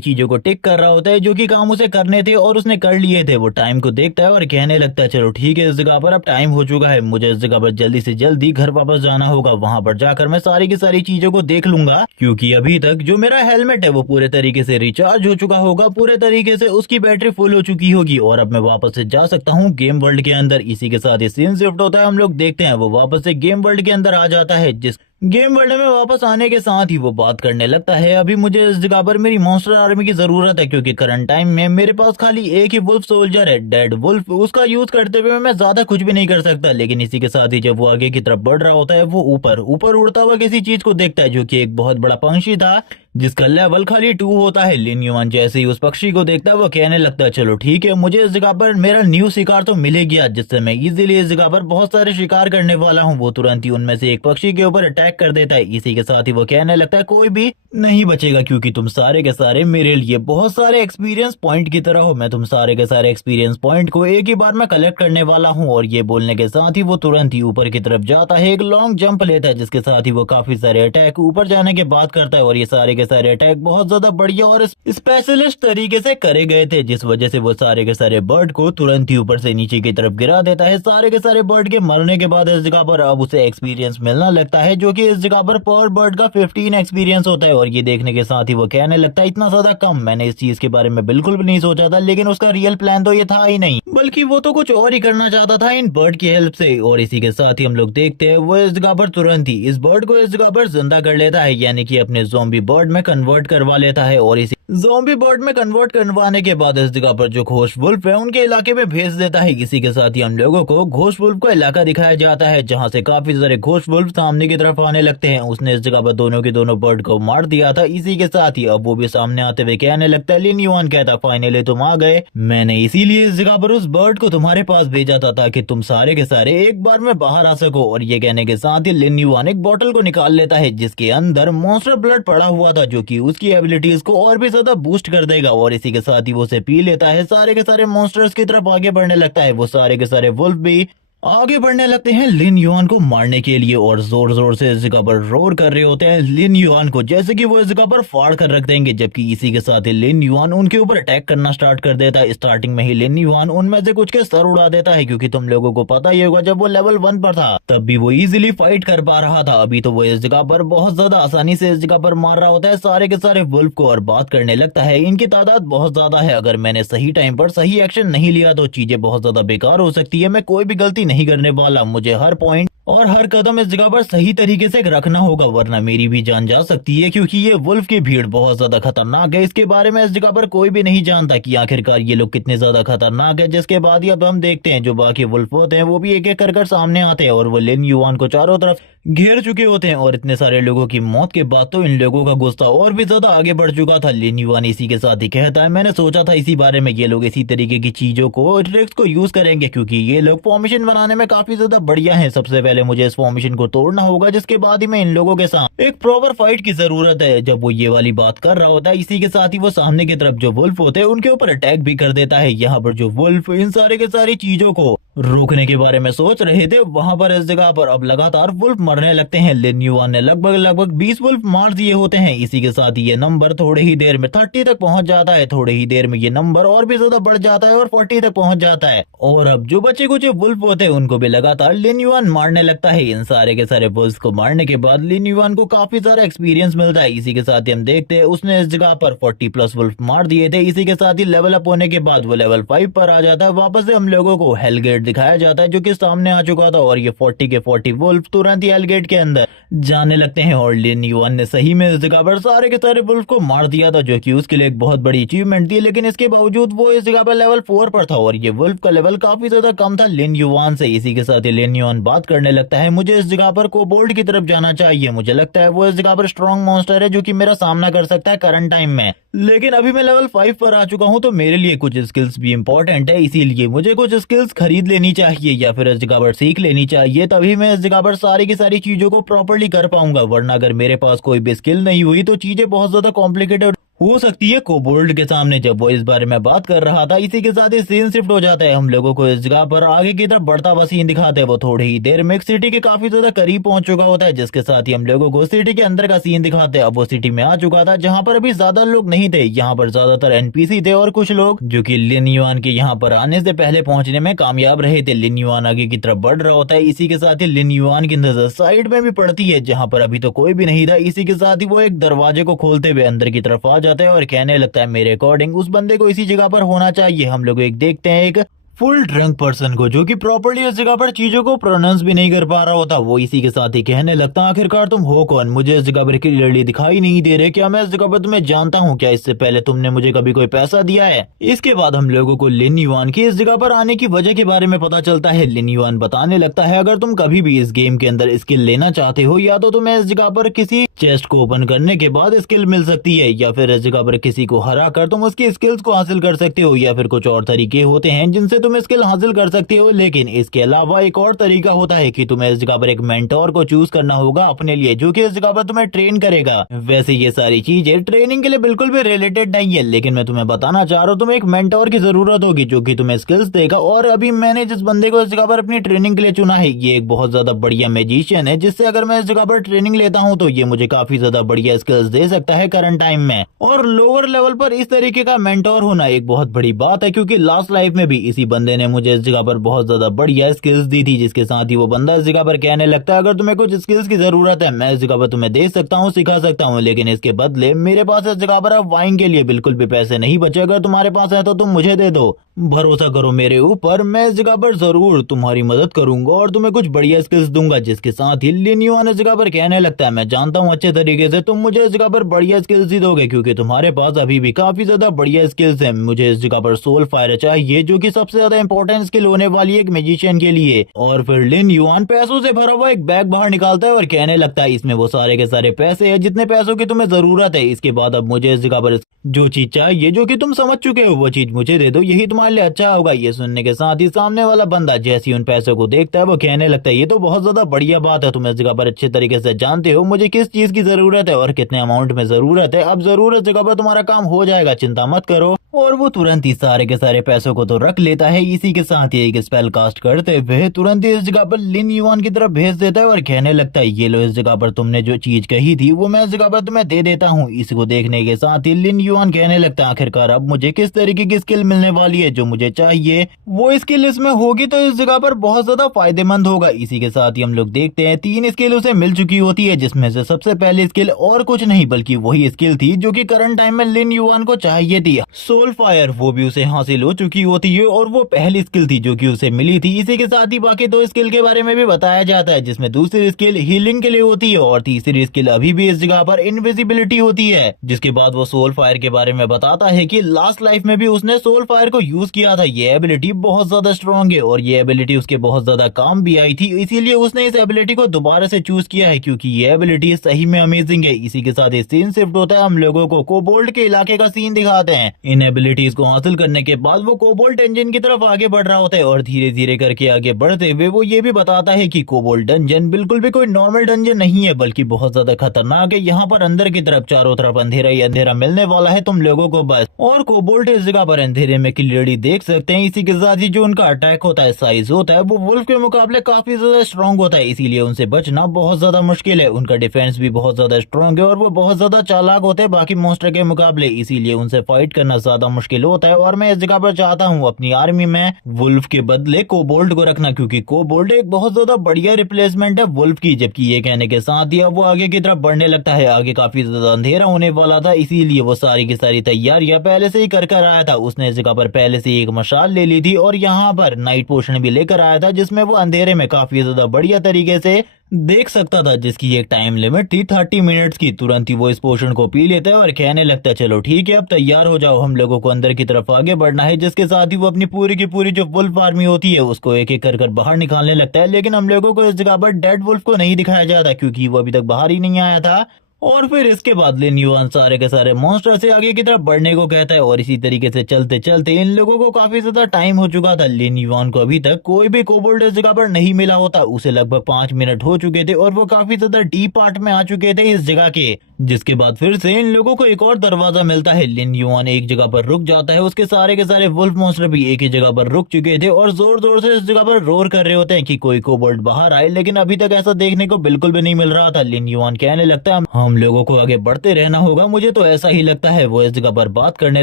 चीजों को टिक कर रहा होता है जो कि काम उसे करने थे और उसने कर लिए थे। वो टाइम को देखता है और कहने लगता है, चलो ठीक है, इस जगह पर अब टाइम हो चुका है, मुझे इस जगह पर जल्दी से जल्दी घर वापस जाना होगा। वहां पर जाकर मैं सारी की सारी चीजों को देख लूंगा, क्योंकि अभी तक जो मेरा हेलमेट है वो पूरे तरीके से रिचार्ज हो चुका होगा, पूरे तरीके से उसकी बैटरी फुल हो चुकी होगी और अब मैं वापस से जा सकता हूँ गेम वर्ल्ड के अंदर। इसी के साथ ही सीन शिफ्ट होता है, हम लोग देखते हैं वो वापस से गेम वर्ल्ड के अंदर आ जाता है। जिस गेम वर्ल्ड में वापस आने के साथ ही वो बात करने लगता है, अभी मुझे इस जगह पर मेरी मॉन्स्टर आर्मी की जरूरत है, क्योंकि करंट टाइम में मेरे पास खाली एक ही वुल्फ सोल्जर है, डेड वुल्फ। उसका यूज करते हुए मैं ज्यादा कुछ भी नहीं कर सकता। लेकिन इसी के साथ ही जब वो आगे की तरफ बढ़ रहा होता है, वो ऊपर ऊपर उड़ता हुआ किसी चीज को देखता है, जो कि एक बहुत बड़ा पंछी था, जिसका लेवल खाली 2 होता है। लिन युआन जैसे ही उस पक्षी को देखता है वो कहने लगता है चलो ठीक है, मुझे इस जगह पर मेरा न्यू शिकार तो मिल गया जिससे मैं इजीली इस जगह पर बहुत सारे शिकार करने वाला हूँ। वो तुरंत ही उनमें से एक पक्षी के ऊपर अटैक कर देता है। इसी के साथ ही वो कहने लगता है कोई भी नहीं बचेगा क्योंकि तुम सारे के सारे मेरे लिए बहुत सारे एक्सपीरियंस पॉइंट की तरह हो। मैं तुम सारे के सारे एक्सपीरियंस पॉइंट को एक ही बार में कलेक्ट करने वाला हूँ। और ये बोलने के साथ ही वो तुरंत ही ऊपर की तरफ जाता है, एक लॉन्ग जंप लेता है जिसके साथ ही वो काफी सारे अटैक ऊपर जाने के बाद करता है। और ये सारे के सारे अटैक बहुत ज्यादा बढ़िया और स्पेशलिस्ट तरीके से करे गए थे, जिस वजह से वो सारे के सारे बर्ड को तुरंत ही ऊपर से नीचे की तरफ गिरा देता है। सारे के सारे बर्ड के मरने के बाद इस जगह पर अब उसे एक्सपीरियंस मिलना लगता है, जो कि इस जगह पर पर बर्ड का 15 एक्सपीरियंस होता है। और ये देखने के साथ ही वो कहने लगता है इतना ज्यादा कम, मैंने इस चीज के बारे में बिल्कुल भी नहीं सोचा था, लेकिन उसका रियल प्लान तो ये था ही नहीं, बल्कि वो तो कुछ और ही करना चाहता था इन बर्ड की हेल्प से। और इसी के साथ ही हम लोग देखते हैं वो इस जगह पर तुरंत ही इस बर्ड को इस जगह पर जिंदा कर लेता है, यानी कि अपने ज़ॉम्बी बर्ड में कन्वर्ट करवा लेता है। और इसी ज़ॉम्बी बर्ड में कन्वर्ट करवाने के बाद इस जगह पर जो घोष वुल्फ है उनके इलाके में भेज देता है। इसी के साथ ही हम लोगों को घोष वुल्फ का इलाका दिखाया जाता है, जहां से काफी सारे घोष वुल्फ सामने की तरफ आने लगते हैं। उसने इस जगह पर दोनों के दोनों बर्ड को मार दिया था। इसी के साथ ही अब वो भी सामने आते हुए कहने लगता है, लिन युआन कहता फाइनली तुम आ गए, मैंने इसीलिए इस जगह पर उस बर्ड को तुम्हारे पास भेजा था ताकि तुम सारे के सारे एक बार में बाहर आ सको। और ये कहने के साथ ही लिन युआन एक बोतल को निकाल लेता है जिसके अंदर मॉन्स्टर ब्लड पड़ा हुआ था, जो कि उसकी एबिलिटीज को और भी ज्यादा बूस्ट कर देगा। और इसी के साथ ही वो उसे पी लेता है, सारे के सारे मॉन्स्टर्स की तरफ आगे बढ़ने लगता है। वो सारे के सारे वुल्फ भी आगे बढ़ने लगते हैं लिन युआन को मारने के लिए और जोर जोर से इस जगह पर रोर कर रहे होते हैं लिन युआन को, जैसे कि वो इस जगह पर फाड़ कर रख देंगे। जबकि इसी के साथ ही लिन युआन उनके ऊपर अटैक करना स्टार्ट कर देता है। स्टार्टिंग में ही लिन युआन उनमें से कुछ के सर उड़ा देता है, क्योंकि तुम लोगों को पता ही होगा जब वो लेवल 1 पर था तब भी वो इजीली फाइट कर पा रहा था। अभी तो वो इस जगह पर बहुत ज्यादा आसानी से इस जगह पर मार रहा होता है सारे के सारे वुल्फ को और बात करने लगता है इनकी तादाद बहुत ज्यादा है, अगर मैंने सही टाइम पर सही एक्शन नहीं लिया तो चीजें बहुत ज्यादा बेकार हो सकती है। मैं कोई भी गलती नहीं करने वाला, मुझे हर पॉइंट और हर कदम इस जगह पर सही तरीके से रखना होगा वरना मेरी भी जान जा सकती है, क्योंकि ये वुल्फ की भीड़ बहुत ज्यादा खतरनाक है। इसके बारे में इस जगह पर कोई भी नहीं जानता कि आखिरकार ये लोग कितने ज्यादा खतरनाक है। जिसके बाद ही अब हम देखते हैं जो बाकी वुल्फ होते हैं वो भी एक एक कर सामने आते हैं और वो लिन युआन को चारों तरफ घेर चुके होते हैं। और इतने सारे लोगों की मौत के बाद तो इन लोगों का गुस्सा और भी ज्यादा आगे बढ़ चुका था। लिन युआन इसी के साथ ही कहता है मैंने सोचा था इसी बारे में ये लोग इसी तरीके की चीजों को ट्रिक्स को यूज करेंगे, क्योंकि ये लोग फॉर्मेशन बनाने में काफी ज्यादा बढ़िया है। सबसे पहले मुझे इस फॉर्मेशन को तोड़ना होगा, जिसके बाद ही मैं इन लोगों के साथ एक प्रॉपर फाइट की जरूरत है। जब वो ये वाली बात कर रहा होता है इसी के साथ ही वो सामने की तरफ जो वुल्फ होते हैं उनके ऊपर अटैक भी कर देता है। यहाँ पर जो वुल्फ इन सारे के सारी चीजों को रोकने के बारे में सोच रहे थे वहां पर इस जगह पर अब लगातार वुल्फ मरने लगते हैं। लिन युआन ने लगभग 20 वुल्फ मार दिए होते हैं। इसी के साथ ही ये नंबर थोड़े ही देर में 30 तक पहुंच जाता है। थोड़े ही देर में ये नंबर और भी ज्यादा बढ़ जाता है और 40 तक पहुंच जाता है। और अब जो बचे कुछ वुल्फ होते हैं उनको भी लगातार लिन युआन मारने लगता है। इन सारे के सारे वुल्फ को मारने के बाद लिन युआन को काफी सारा एक्सपीरियंस मिलता है। इसी के साथ ही हम देखते हैं उसने इस जगह पर 40+ वुल्फ मार दिए थे। इसी के साथ ही लेवल अप होने के बाद वो लेवल 5 पर आ जाता है। वापस से हम लोगों को हेल गेट दिखाया जाता है जो कि सामने आ चुका था और ये 40 के 40 वुल्फ तुरंत ही हेल गेट के अंदर जाने लगते हैं। और लिन युआन ने सही में इस जगह पर सारे के सारे वुल्फ को मार दिया था, जो कि उसके लिए एक बहुत बड़ी अचीवमेंट थी। लेकिन इसके बावजूद वो इस जगह पर लेवल 4 पर था और ये वुल्फ का लेवल काफी ज्यादा कम था लिन युआन से। इसी के साथ ही लिन युआन बात करने लगता है मुझे इस जगह पर कोबोल्ड की तरफ जाना चाहिए, मुझे लगता है वो इस जगह पर स्ट्रॉन्ग मॉन्स्टर है जो कि मेरा सामना कर सकता है करंट टाइम में, लेकिन अभी मैं लेवल 5 पर आ चुका हूं तो मेरे लिए कुछ स्किल्स भी इंपॉर्टेंट है, इसीलिए मुझे कुछ स्किल्स खरीद लेनी चाहिए या फिर इस जगह पर सीख लेनी चाहिए, तभी मैं इस जगह पर सारी की सारी चीजों को प्रॉपर्ली कर पाऊंगा। वरना अगर मेरे पास कोई भी स्किल नहीं हुई तो चीजें बहुत ज्यादा कॉम्प्लिकेटेड हो सकती है कोबोल्ड के सामने। जब वो इस बारे में बात कर रहा था इसी के साथ ही सीन शिफ्ट हो जाता है। हम लोगों को इस जगह पर आगे की तरफ बढ़ता हुआ सीन दिखाते हैं। वो थोड़ी ही देर में सिटी के काफी ज्यादा करीब पहुंच चुका होता है, जिसके साथ ही हम लोगों को सिटी के अंदर का सीन दिखाते हैं। अब वो सिटी में आ चुका था जहाँ पर अभी ज्यादा लोग नहीं थे, यहाँ पर ज्यादातर एनपीसी थे और कुछ लोग जो कि लिन युआन के यहाँ पर आने से पहले पहुंचने में कामयाब रहे थे। लिन युआन आगे की तरफ बढ़ रहा होता है। इसी के साथ ही लिन युआन की नजर साइड में भी पड़ती है जहाँ पर अभी तो कोई भी नहीं था। इसी के साथ ही वो एक दरवाजे को खोलते हुए अंदर की तरफ आ जाता है और कहने लगता है मेरे अकॉर्डिंग उस बंदे को इसी जगह पर होना चाहिए। हम लोग एक देखते हैं एक फुल ड्रंक पर्सन को, जो कि प्रॉपर्ली इस जगह पर चीजों को प्रोनाउंस भी नहीं कर पा रहा होता, वो इसी के साथ ही कहने लगता, आखिरकार तुम हो कौन, मुझे इस जगह पर क्लियरली दिखाई नहीं दे रहे, क्या मैं इस जगह पर तुम्हें जानता हूँ, क्या इससे पहले तुमने मुझे कभी कोई पैसा दिया है। इसके बाद हम लोगों को लिन युआन की इस जगह पर आने की वजह के बारे में पता चलता है। लिन युआन बताने लगता है, अगर तुम कभी भी इस गेम के अंदर स्किल लेना चाहते हो, या तो तुम्हें इस जगह पर किसी चेस्ट को ओपन करने के बाद स्किल मिल सकती है, या फिर इस जगह पर किसी को हरा कर तुम उसकी स्किल्स को हासिल कर सकते हो, या फिर कुछ और तरीके होते हैं जिनसे तुम स्किल हासिल कर सकते हो। लेकिन इसके अलावा एक और तरीका होता है कि तुम्हें इस जगह पर एक मेंटोर को चूज करना होगा अपने लिए, जो कि इस जगह पर तुम्हें ट्रेन करेगा। वैसे ये सारी चीजें ट्रेनिंग के लिए बिल्कुल भी रिलेटेड नहीं है, लेकिन मैं तुम्हें बताना चाह रहा हूँ, तुम्हें एक मेंटोर की जरूरत होगी जो कि तुम्हें स्किल्स देगा। और अभी मैंने जिस बंदे को इस जगह पर अपनी ट्रेनिंग के लिए चुना है, ये एक बहुत ज्यादा बढ़िया मैजिशियन है, जिससे अगर मैं इस जगह पर ट्रेनिंग लेता हूँ तो ये मुझे काफी ज्यादा बढ़िया स्किल्स दे सकता है करंट टाइम में। और लोअर लेवल पर इस तरीके का मेंटोर होना एक बहुत बड़ी बात है, क्योंकि लास्ट लाइफ में भी इसी बंदे ने मुझे इस जगह पर बहुत ज्यादा बढ़िया स्किल्स दी थी, जिसके साथ ही वो बंदा इस जगह पर कहने लगता है, अगर तुम्हें कुछ स्किल्स की जरूरत है, मैं इस जगह पर तुम्हें दे सकता हूँ, सिखा सकता हूँ, लेकिन इसके बदले मेरे पास इस जगह पर अब वाइन के लिए बिल्कुल भी पैसे नहीं बचे, अगर तुम्हारे पास है तो तुम मुझे दे दो, भरोसा करो मेरे ऊपर, मैं इस जगह पर जरूर तुम्हारी मदद करूंगा और तुम्हें कुछ बढ़िया स्किल्स दूंगा। जिसके साथ ही लिन युआन इस जगह पर कहने लगता है, मैं जानता हूँ अच्छे तरीके से तुम मुझे इस जगह पर बढ़िया स्किल्स ही दोगे, क्योंकि तुम्हारे पास अभी भी काफी ज्यादा बढ़िया स्किल्स हैं। मुझे इस जगह पर सोल फायर चाहिए, जो कि सबसे ज्यादा इंपॉर्टेंट स्किल होने वाली है एक मैजिशियन के लिए। और फिर लिन युआन पैसों से भरा हुआ एक बैग बाहर निकालता है और कहने लगता है, इसमें वो सारे के सारे पैसे हैं जितने पैसों की तुम्हें जरूरत है। इसके बाद अब मुझे इस जगह पर जो चीज चाहिए, जो कि तुम समझ चुके हो, वो चीज मुझे दे दो, यही तुम्हारे लिए अच्छा होगा। ये सुनने के साथ ही सामने वाला बंदा जैसे ही उन पैसों को देखता है, वो कहने लगता है, ये तो बहुत ज्यादा बढ़िया बात है, तुम इस जगह पर अच्छे तरीके से जानते हो मुझे किस चीज की जरूरत है और कितने अमाउंट में जरूरत है। अब जरूर इस जगह पर तुम्हारा काम हो जाएगा, चिंता मत करो। और वो तुरंत ही सारे के सारे पैसों को तो रख लेता है। इसी के साथ ही एक स्पेल कास्ट करते हुए तुरंत ही इस जगह पर लिन युआन की तरफ भेज देता है और कहने लगता है, ये लो, इस जगह पर तुमने जो चीज कही थी वो मैं इस जगह पर तुम्हें दे देता हूँ। इसको देखने के साथ ही लिन युआन कहने लगता है, आखिरकार अब मुझे किस तरीके की स्किल मिलने वाली है जो मुझे चाहिए, वो स्किल इसमें होगी तो इस जगह पर बहुत ज्यादा फायदेमंद होगा। इसी के साथ ही हम लोग देखते हैं 3 स्किल उसे मिल चुकी होती है, जिसमें से सबसे पहली स्किल और कुछ नहीं बल्कि वही स्किल थी जो कि करंट टाइम में लिन युआन को चाहिए थी, सोल फायर, वो भी उसे हासिल हो चुकी होती है और वो पहली स्किल थी जो कि उसे मिली थी। इसी के साथ ही बाकी 2 स्किल के बारे में भी बताया जाता है, जिसमें दूसरी स्किल हीलिंग के लिए होती है और तीसरी स्किल अभी भी इस जगह पर इनविजिबिलिटी होती है। जिसके बाद वो सोल फायर के बारे में बताता है कि लास्ट लाइफ में भी उसने सोल फायर को यूज किया था, ये एबिलिटी बहुत ज्यादा स्ट्रॉन्ग है और ये एबिलिटी उसके बहुत ज्यादा काम भी आई थी, इसीलिए उसने इस एबिलिटी को दोबारा से चूज किया है, क्योंकि ये एबिलिटी सही में अमेजिंग है। इसी के साथ सीन शिफ्ट होता है, हम लोगों को कोबोल्ट के इलाके का सीन दिखाते हैं। इन एबिलिटीज को हासिल करने के बाद वो कोबोल्ट डंजन की तरफ आगे बढ़ रहा होता है और धीरे धीरे करके आगे बढ़ते हुए वो ये भी बताता है कि कोबोल्ट डंजन बिल्कुल भी कोई नॉर्मल डंजन नहीं है, बल्कि बहुत ज्यादा खतरनाक है। यहाँ पर अंदर की तरफ चारों तरफ अंधेरा ही अंधेरा मिलने वाला है तुम लोगों को बस। और कोबोल्ट इस जगह पर अंधेरे में क्लियरली देख सकते हैं। इसी के साथ ही जो उनका अटैक होता है, साइज होता है, वो वुल्फ के मुकाबले काफी ज्यादा स्ट्रॉन्ग होता है, इसीलिए उनसे बचना बहुत ज्यादा मुश्किल है। उनका डिफेंस भी बहुत ज्यादा स्ट्रॉन्ग है और वो बहुत ज्यादा चालाक होते हैं बाकी मॉन्स्टर के मुकाबले, इसीलिए उनसे फाइट करना ज्यादा मुश्किल होता है। और मैं इस जगह पर चाहता हूँ अपनी आर्मी में वुल्फ के बदले कोबोल्ट को रखना, क्योंकि कोबोल्ट एक बहुत ज्यादा बढ़िया रिप्लेसमेंट है वुल्फ की। जबकि ये कहने के साथ ही अब वो आगे की तरफ बढ़ने लगता है। आगे काफी ज्यादा अंधेरा होने वाला था, इसीलिए वो सारी की सारी तैयारियां पहले से ही कर आया था। उसने इस जगह पर पहले से एक मशाल ले ली थी और यहाँ पर नाइट पोशन भी लेकर आया था, जिसमें वो अंधेरे में काफी ज्यादा बढ़िया तरीके से देख सकता था, जिसकी एक टाइम लिमिट थी 30 मिनट्स की। तुरंत ही वो इस पोशन को पी लेता है और कहने लगता है, चलो ठीक है, अब तैयार हो जाओ, हम लोगों को अंदर की तरफ आगे बढ़ना है। जिसके साथ ही वो अपनी पूरी की पूरी जो वुल्फ आर्मी होती है उसको एक एक कर बाहर निकालने लगता है। लेकिन हम लोगों को इस जगह पर डेड वुल्फ को नहीं दिखाया जाता, क्योंकि वो अभी तक बाहर ही नहीं आया था। और फिर इसके बाद लिन युआन सारे के सारे मॉन्स्टर से आगे की तरफ बढ़ने को कहता है और इसी तरीके से चलते चलते इन लोगों को काफी ज्यादा टाइम हो चुका था। लिन युआन को अभी तक कोई भी कोबोल्ट इस जगह पर नहीं मिला होता, उसे लगभग 5 मिनट हो चुके थे और वो काफी ज्यादा डीप पार्ट में आ चुके थे इस जगह के। जिसके बाद फिर से इन लोगों को एक और दरवाजा मिलता है। लिन युआन एक जगह पर रुक जाता है, उसके सारे के सारे वुल्फ मॉन्स्टर भी एक ही जगह पर रुक चुके थे और जोर जोर से इस जगह पर रोर कर रहे होते हैं कि कोई कोबोल्ट बाहर आए, लेकिन अभी तक ऐसा देखने को बिल्कुल भी नहीं मिल रहा था। लिन युआन कहने लगता है, हम लोगों को आगे बढ़ते रहना होगा, मुझे तो ऐसा ही लगता है। वो इस जगह पर बात करने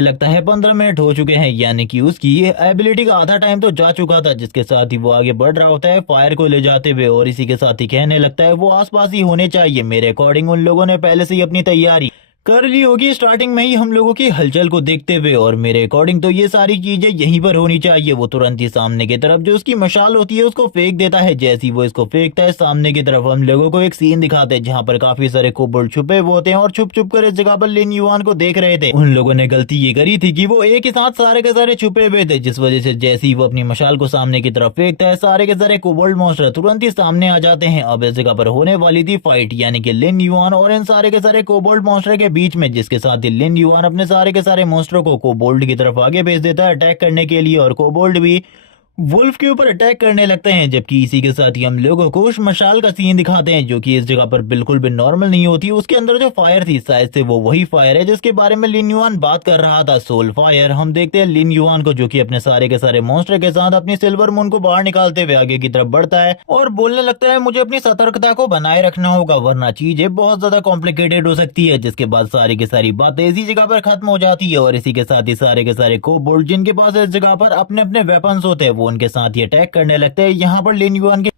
लगता है। 15 मिनट हो चुके हैं, यानी कि उसकी ये एबिलिटी का आधा टाइम तो जा चुका था। जिसके साथ ही वो आगे बढ़ रहा होता है फायर को ले जाते हुए और इसी के साथ ही कहने लगता है, वो आसपास ही होने चाहिए, मेरे अकॉर्डिंग उन लोगों ने पहले से ही अपनी तैयारी कर ली होगी स्टार्टिंग में ही हम लोगों की हलचल को देखते हुए। और मेरे अकॉर्डिंग तो ये सारी चीजें यहीं पर होनी चाहिए। वो तुरंत ही सामने की तरफ जो उसकी मशाल होती है उसको फेंक देता है। जैसे ही वो इसको फेंकता है सामने की तरफ हम लोगों को एक सीन दिखाते हैं जहाँ पर काफी सारे कोबोल्ड छुपे हुए होते हैं और छुप छुप कर इस जगह पर लिन युआन को देख रहे थे। उन लोगों ने गलती ये करी थी कि वो एक ही साथ सारे के सारे छुपे हुए थे, जिस वजह से जैसे ही वो अपनी मशाल को सामने की तरफ फेंकता है सारे के सारे कोबोल्ड मॉन्स्टर तुरंत ही सामने आ जाते हैं। अब इस जगह पर होने वाली थी फाइट, यानी कि लिन युआन और इन सारे के सारे कोबोल्ड मॉन्स्टर के बीच में, जिसके साथ लिन युआन अपने सारे के सारे मॉन्स्टरों को कोबोल्ड की तरफ आगे भेज देता है अटैक करने के लिए और कोबोल्ड भी वुल्फ के ऊपर अटैक करने लगते हैं। जबकि इसी के साथ ही हम लोगों को उस मशाल का सीन दिखाते हैं जो कि इस जगह पर बिल्कुल भी नॉर्मल नहीं होती। उसके अंदर जो फायर थी शायद से वो वही फायर है जिसके बारे में लिन युआन बात कर रहा था, सोल फायर। हम देखते हैं लिन युआन को जो कि अपने सारे के सारे मॉन्स्टर के साथ अपनी सिल्वर मून को बाहर निकालते हुए आगे की तरफ बढ़ता है और बोलने लगता है मुझे अपनी सतर्कता को बनाए रखना होगा वरना चीजें बहुत ज्यादा कॉम्प्लिकेटेड हो सकती है। जिसके बाद सारी की सारी बातें इसी जगह पर खत्म हो जाती है और इसी के साथ ही सारे के सारे कोबोल्ड जिनके पास इस जगह पर अपने अपने वेपन्स होते हैं वो उनके साथ ही अटैक करने लगते हैं। यहाँ पर लिन युआन के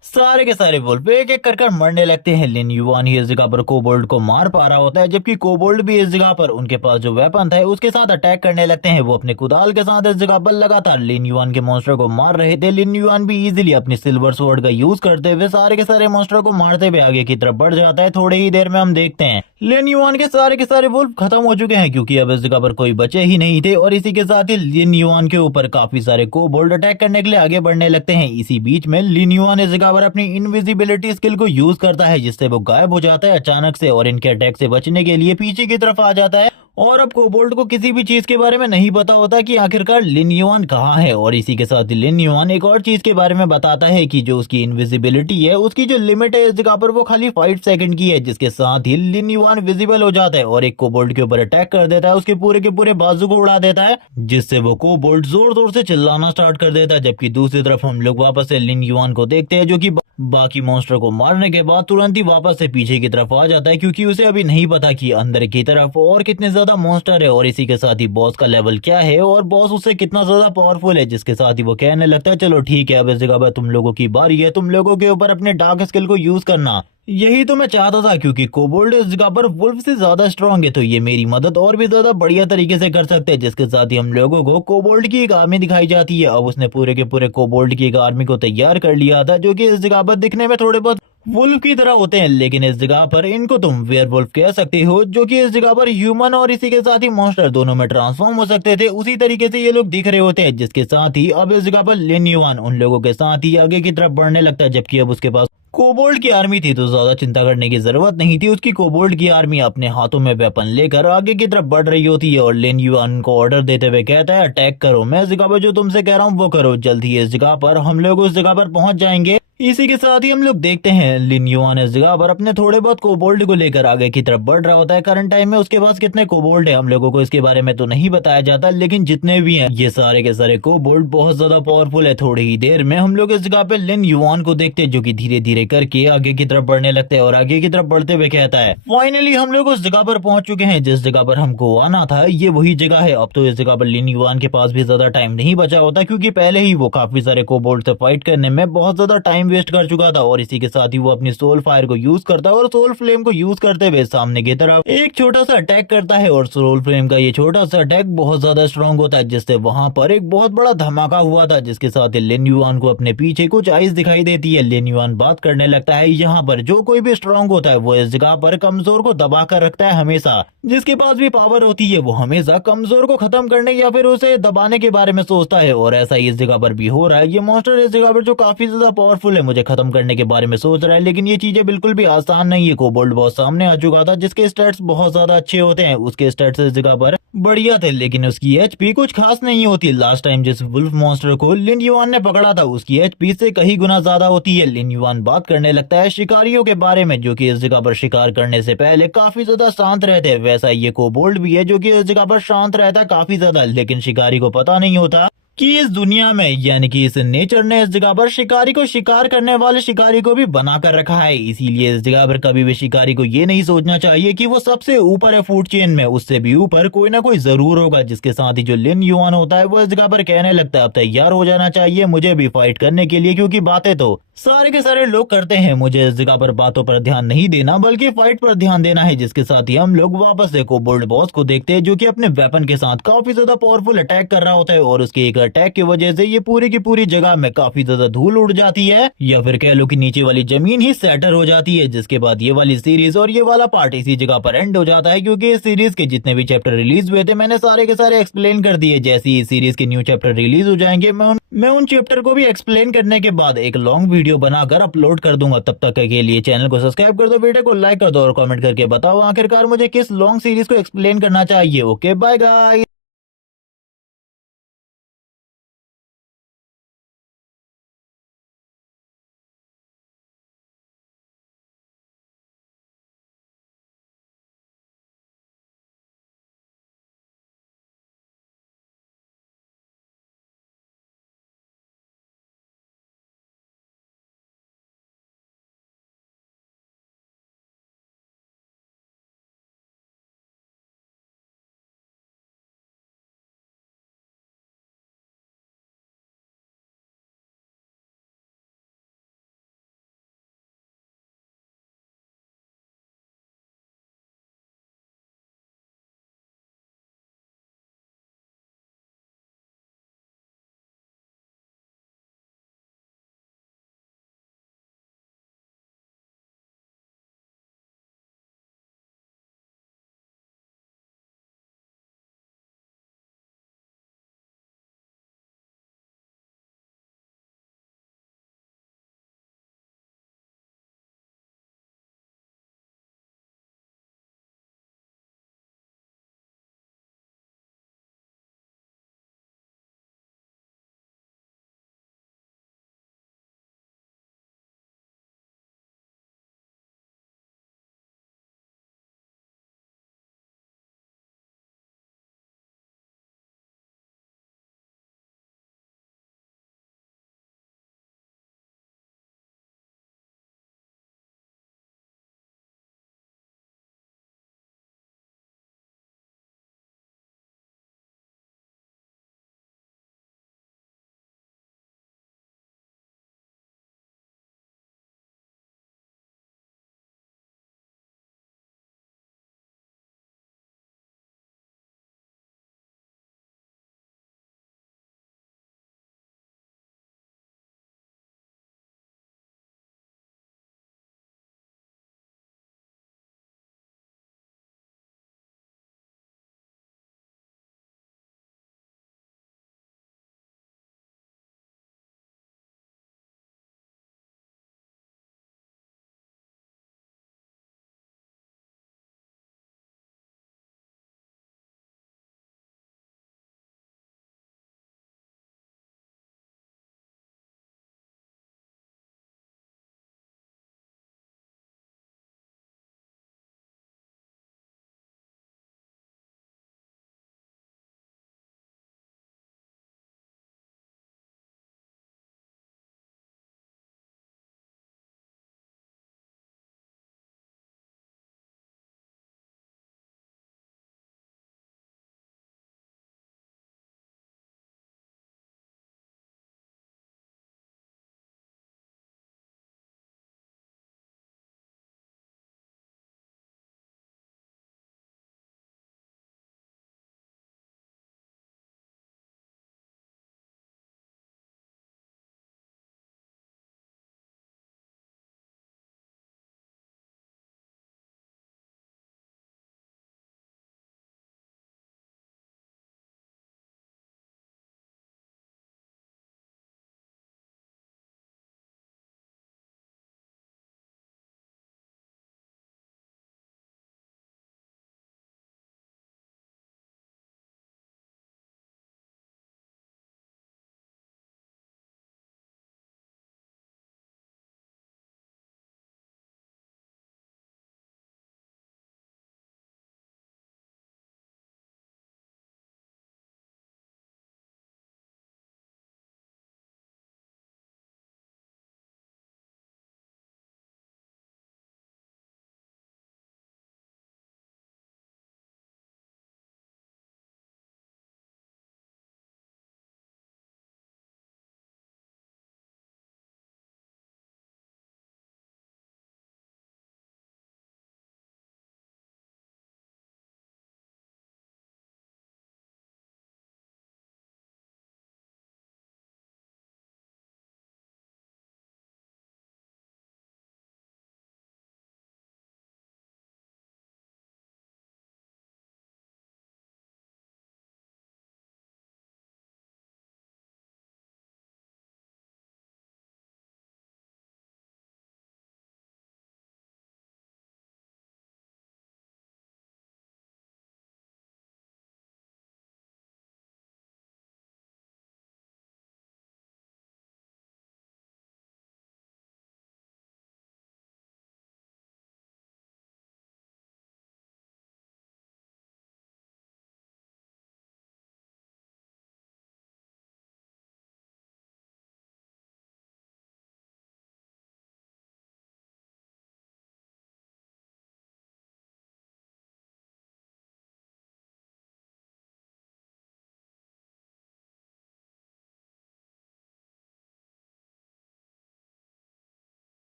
सारे वुल्फ एक एक कर मरने लगते हैं। लिन युआन ही इस जगह पर कोबोल्ड को मार पा रहा होता है जबकि कोबोल्ड भी इस जगह पर उनके पास जो वेपन था उसके साथ अटैक करने लगते हैं। वो अपने कुदाल के साथ इस जगह पर लगातार लिन युआन के मॉन्स्टर को मार रहे थे। लिन युआन भी इजीली अपनी सिल्वर स्वॉर्ड का यूज करते हुए सारे के सारे मॉन्स्टर को मारते हुए आगे की तरफ बढ़ जाता है। थोड़ी ही देर में हम देखते हैं लिन युआन के सारे वुल्फ खत्म हो चुके हैं क्योंकि अब इस जगह पर कोई बचे ही नहीं थे और इसी के साथ ही लिन युआन के ऊपर काफी सारे कोबोल्ड अटैक करने के लिए आगे बढ़ने लगते हैं। इसी बीच में लिन युआन इस जगह पर अपनी इनविजिबिलिटी स्किल को यूज करता है जिससे वो गायब हो जाता है अचानक से और इनके अटैक से बचने के लिए पीछे की तरफ आ जाता है। और अब कोबोल्ड को किसी भी चीज के बारे में नहीं पता होता कि आखिरकार लिन युआन कहाँ है। और इसी के साथ लिन युआन एक और चीज के बारे में बताता है कि जो उसकी इनविजिबिलिटी है उसकी जो लिमिट है इस जगह पर वो खाली 5 सेकंड की है। जिसके साथ ही लिन युआन विजिबल हो जाता है और एक कोबोल्ड के ऊपर अटैक कर देता है, उसके पूरे के पूरे बाजू को उड़ा देता है जिससे वो कोबोल्ड जोर जोर से चिल्लाना स्टार्ट कर देता है। जबकि दूसरी तरफ हम लोग वापस से लिन युआन को देखते हैं जो कि बाकी मॉन्स्टर को मारने के बाद तुरंत ही वापस से पीछे की तरफ आ जाता है क्योंकि उसे अभी नहीं पता कि अंदर की तरफ और कितने ज्यादा मॉन्स्टर है और इसी के साथ ही बॉस का लेवल क्या है और बॉस उससे कितना ज्यादा पावरफुल है। जिसके साथ ही वो कहने लगता है चलो ठीक है अब इस जगह पर तुम लोगों की बारी है, तुम लोगों के ऊपर अपने डार्क स्किल को यूज करना। यही तो मैं चाहता था क्योंकि कोबोल्ड इस जगह पर वुल्फ से ज्यादा स्ट्रांग है तो ये मेरी मदद और भी ज्यादा बढ़िया तरीके से कर सकते हैं। जिसके साथ ही हम लोगों को कोबोल्ड की एक आर्मी दिखाई जाती है। अब उसने पूरे के पूरे कोबोल्ड की एक आर्मी को तैयार कर लिया था जो कि इस जगह पर दिखने में थोड़े बहुत वुल्फ की तरह होते हैं लेकिन इस जगह पर इनको तुम वेयरवुल्फ कह सकते हो जो कि इस जगह पर ह्यूमन और इसी के साथ ही मॉन्स्टर दोनों में ट्रांसफॉर्म हो सकते थे। उसी तरीके से ये लोग दिख रहे होते हैं। जिसके साथ ही अब इस जगह पर लिन युआन उन लोगों के साथ ही आगे की तरफ बढ़ने लगता है जबकि अब उसके पास कोबोल्ड की आर्मी थी तो ज्यादा चिंता करने की जरूरत नहीं थी। उसकी कोबोल्ड की आर्मी अपने हाथों में वेपन लेकर आगे की तरफ बढ़ रही होती है और लिन युआन को ऑर्डर देते हुए कहता है अटैक करो, मैं इस जगह पर जो तुमसे कह रहा हूँ वो करो, जल्द ही इस जगह पर हम लोग उस जगह पर पहुंच जाएंगे। इसी के साथ ही हम लोग देखते हैं लिन युआन इस जगह पर अपने थोड़े बहुत कोबोल्ड को लेकर आगे की तरफ बढ़ रहा होता है। करंट टाइम में उसके पास कितने कोबोल्ड है हम लोगों को इसके बारे में तो नहीं बताया जाता लेकिन जितने भी हैं ये सारे के सारे कोबोल्ड बहुत ज्यादा पावरफुल है। थोड़ी ही देर में हम लोग इस जगह पे लिन युआन को देखते हैं जो कि धीरे धीरे करके आगे की तरफ बढ़ने लगते हैं और आगे की तरफ बढ़ते हुए कहता है फाइनली हम लोग उस जगह पर पहुंच चुके हैं जिस जगह पर हमको आना था, ये वही जगह है। अब तो इस जगह पर लिन युआन के पास भी ज्यादा टाइम नहीं बचा होता क्योंकि पहले ही वो काफी सारे कोबोल्ड से फाइट करने में बहुत ज्यादा टाइम वेस्ट कर चुका था और इसी के साथ ही वो अपनी सोल फायर को यूज करता है और सोल फ्लेम को यूज करते हुए सामने की तरफ एक छोटा सा अटैक करता है और सोल फ्लेम का ये छोटा सा अटैक बहुत ज्यादा स्ट्रांग होता है जिससे वहां पर एक बहुत बड़ा धमाका हुआ था। जिसके साथ ही लिन युआन को अपने पीछे कुछ आइस दिखाई देती है। लिन युआन बात करने लगता है यहाँ पर जो कोई भी स्ट्रांग होता है वो इस जगह पर कमजोर को दबा कर रखता है हमेशा। जिसके पास भी पावर होती है वो हमेशा कमजोर को खत्म करने या फिर उसे दबाने के बारे में सोचता है और ऐसा ही इस जगह पर भी हो रहा है। ये मॉन्स्टर इस जगह पर जो काफी ज्यादा पावरफुल है मुझे खत्म करने के बारे में सोच रहा है लेकिन ये चीजें बिल्कुल भी आसान नहीं है। कोबोल्ड बॉस सामने आ चुका था जिसके स्टैट्स बहुत ज्यादा अच्छे होते हैं, उसके स्टैट्स इस जगह पर बढ़िया थे लेकिन उसकी एचपी कुछ खास नहीं होती। लास्ट टाइम जिस वुल्फ मॉन्स्टर को लिन युआन ने पकड़ा था उसकी एचपी से कहीं गुना ज्यादा होती है। लिन युआन बात करने लगता है शिकारियों के बारे में जो कि इस जगह पर शिकार करने से पहले काफी ज्यादा शांत रहते हैं। वैसा ये कोबोल्ड भी है जो कि इस जगह पर शांत रहता है काफी ज्यादा लेकिन शिकारी को पता नहीं होता कि इस दुनिया में यानी कि इस नेचर ने इस जगह पर शिकारी को शिकार करने वाले शिकारी को भी बना कर रखा है। इसीलिए इस जगह पर कभी भी शिकारी को ये नहीं सोचना चाहिए कि वो सबसे ऊपर है फूड चेन में, उससे भी ऊपर कोई ना कोई जरूर होगा। जिसके साथ ही जो लिन युआन होता है वो इस जगह पर कहने लगता है अब तैयार हो जाना चाहिए मुझे भी फाइट करने के लिए, क्योंकि बातें तो सारे के सारे लोग करते हैं, मुझे इस जगह पर बातों पर ध्यान नहीं देना बल्कि फाइट पर ध्यान देना है। जिसके साथ ही हम लोग वापस से कोबोल्ड बॉस को देखते हैं जो कि अपने वेपन के साथ काफी ज्यादा पावरफुल अटैक कर रहा होता है और उसके एक अटैक की वजह से ये पूरी की पूरी जगह में काफी ज्यादा धूल उड़ जाती है, या फिर कह लो कि नीचे वाली जमीन ही सैटर हो जाती है। जिसके बाद ये वाली सीरीज और ये वाला पार्ट इसी जगह पर एंड हो जाता है, क्योंकि इस सीरीज के जितने भी चैप्टर रिलीज हुए थे मैंने सारे के सारे एक्सप्लेन कर दिए। जैसे ही इस सीरीज के न्यू चैप्टर रिलीज हो जाएंगे मैं उन चैप्टर को भी एक्सप्लेन करने के बाद एक लॉन्ग वीडियो बनाकर अपलोड कर दूंगा। तब तक के लिए चैनल को सब्सक्राइब कर दो, वीडियो को लाइक कर दो और कमेंट करके बताओ आखिरकार मुझे किस लॉन्ग सीरीज को एक्सप्लेन करना चाहिए। Okay bye guys.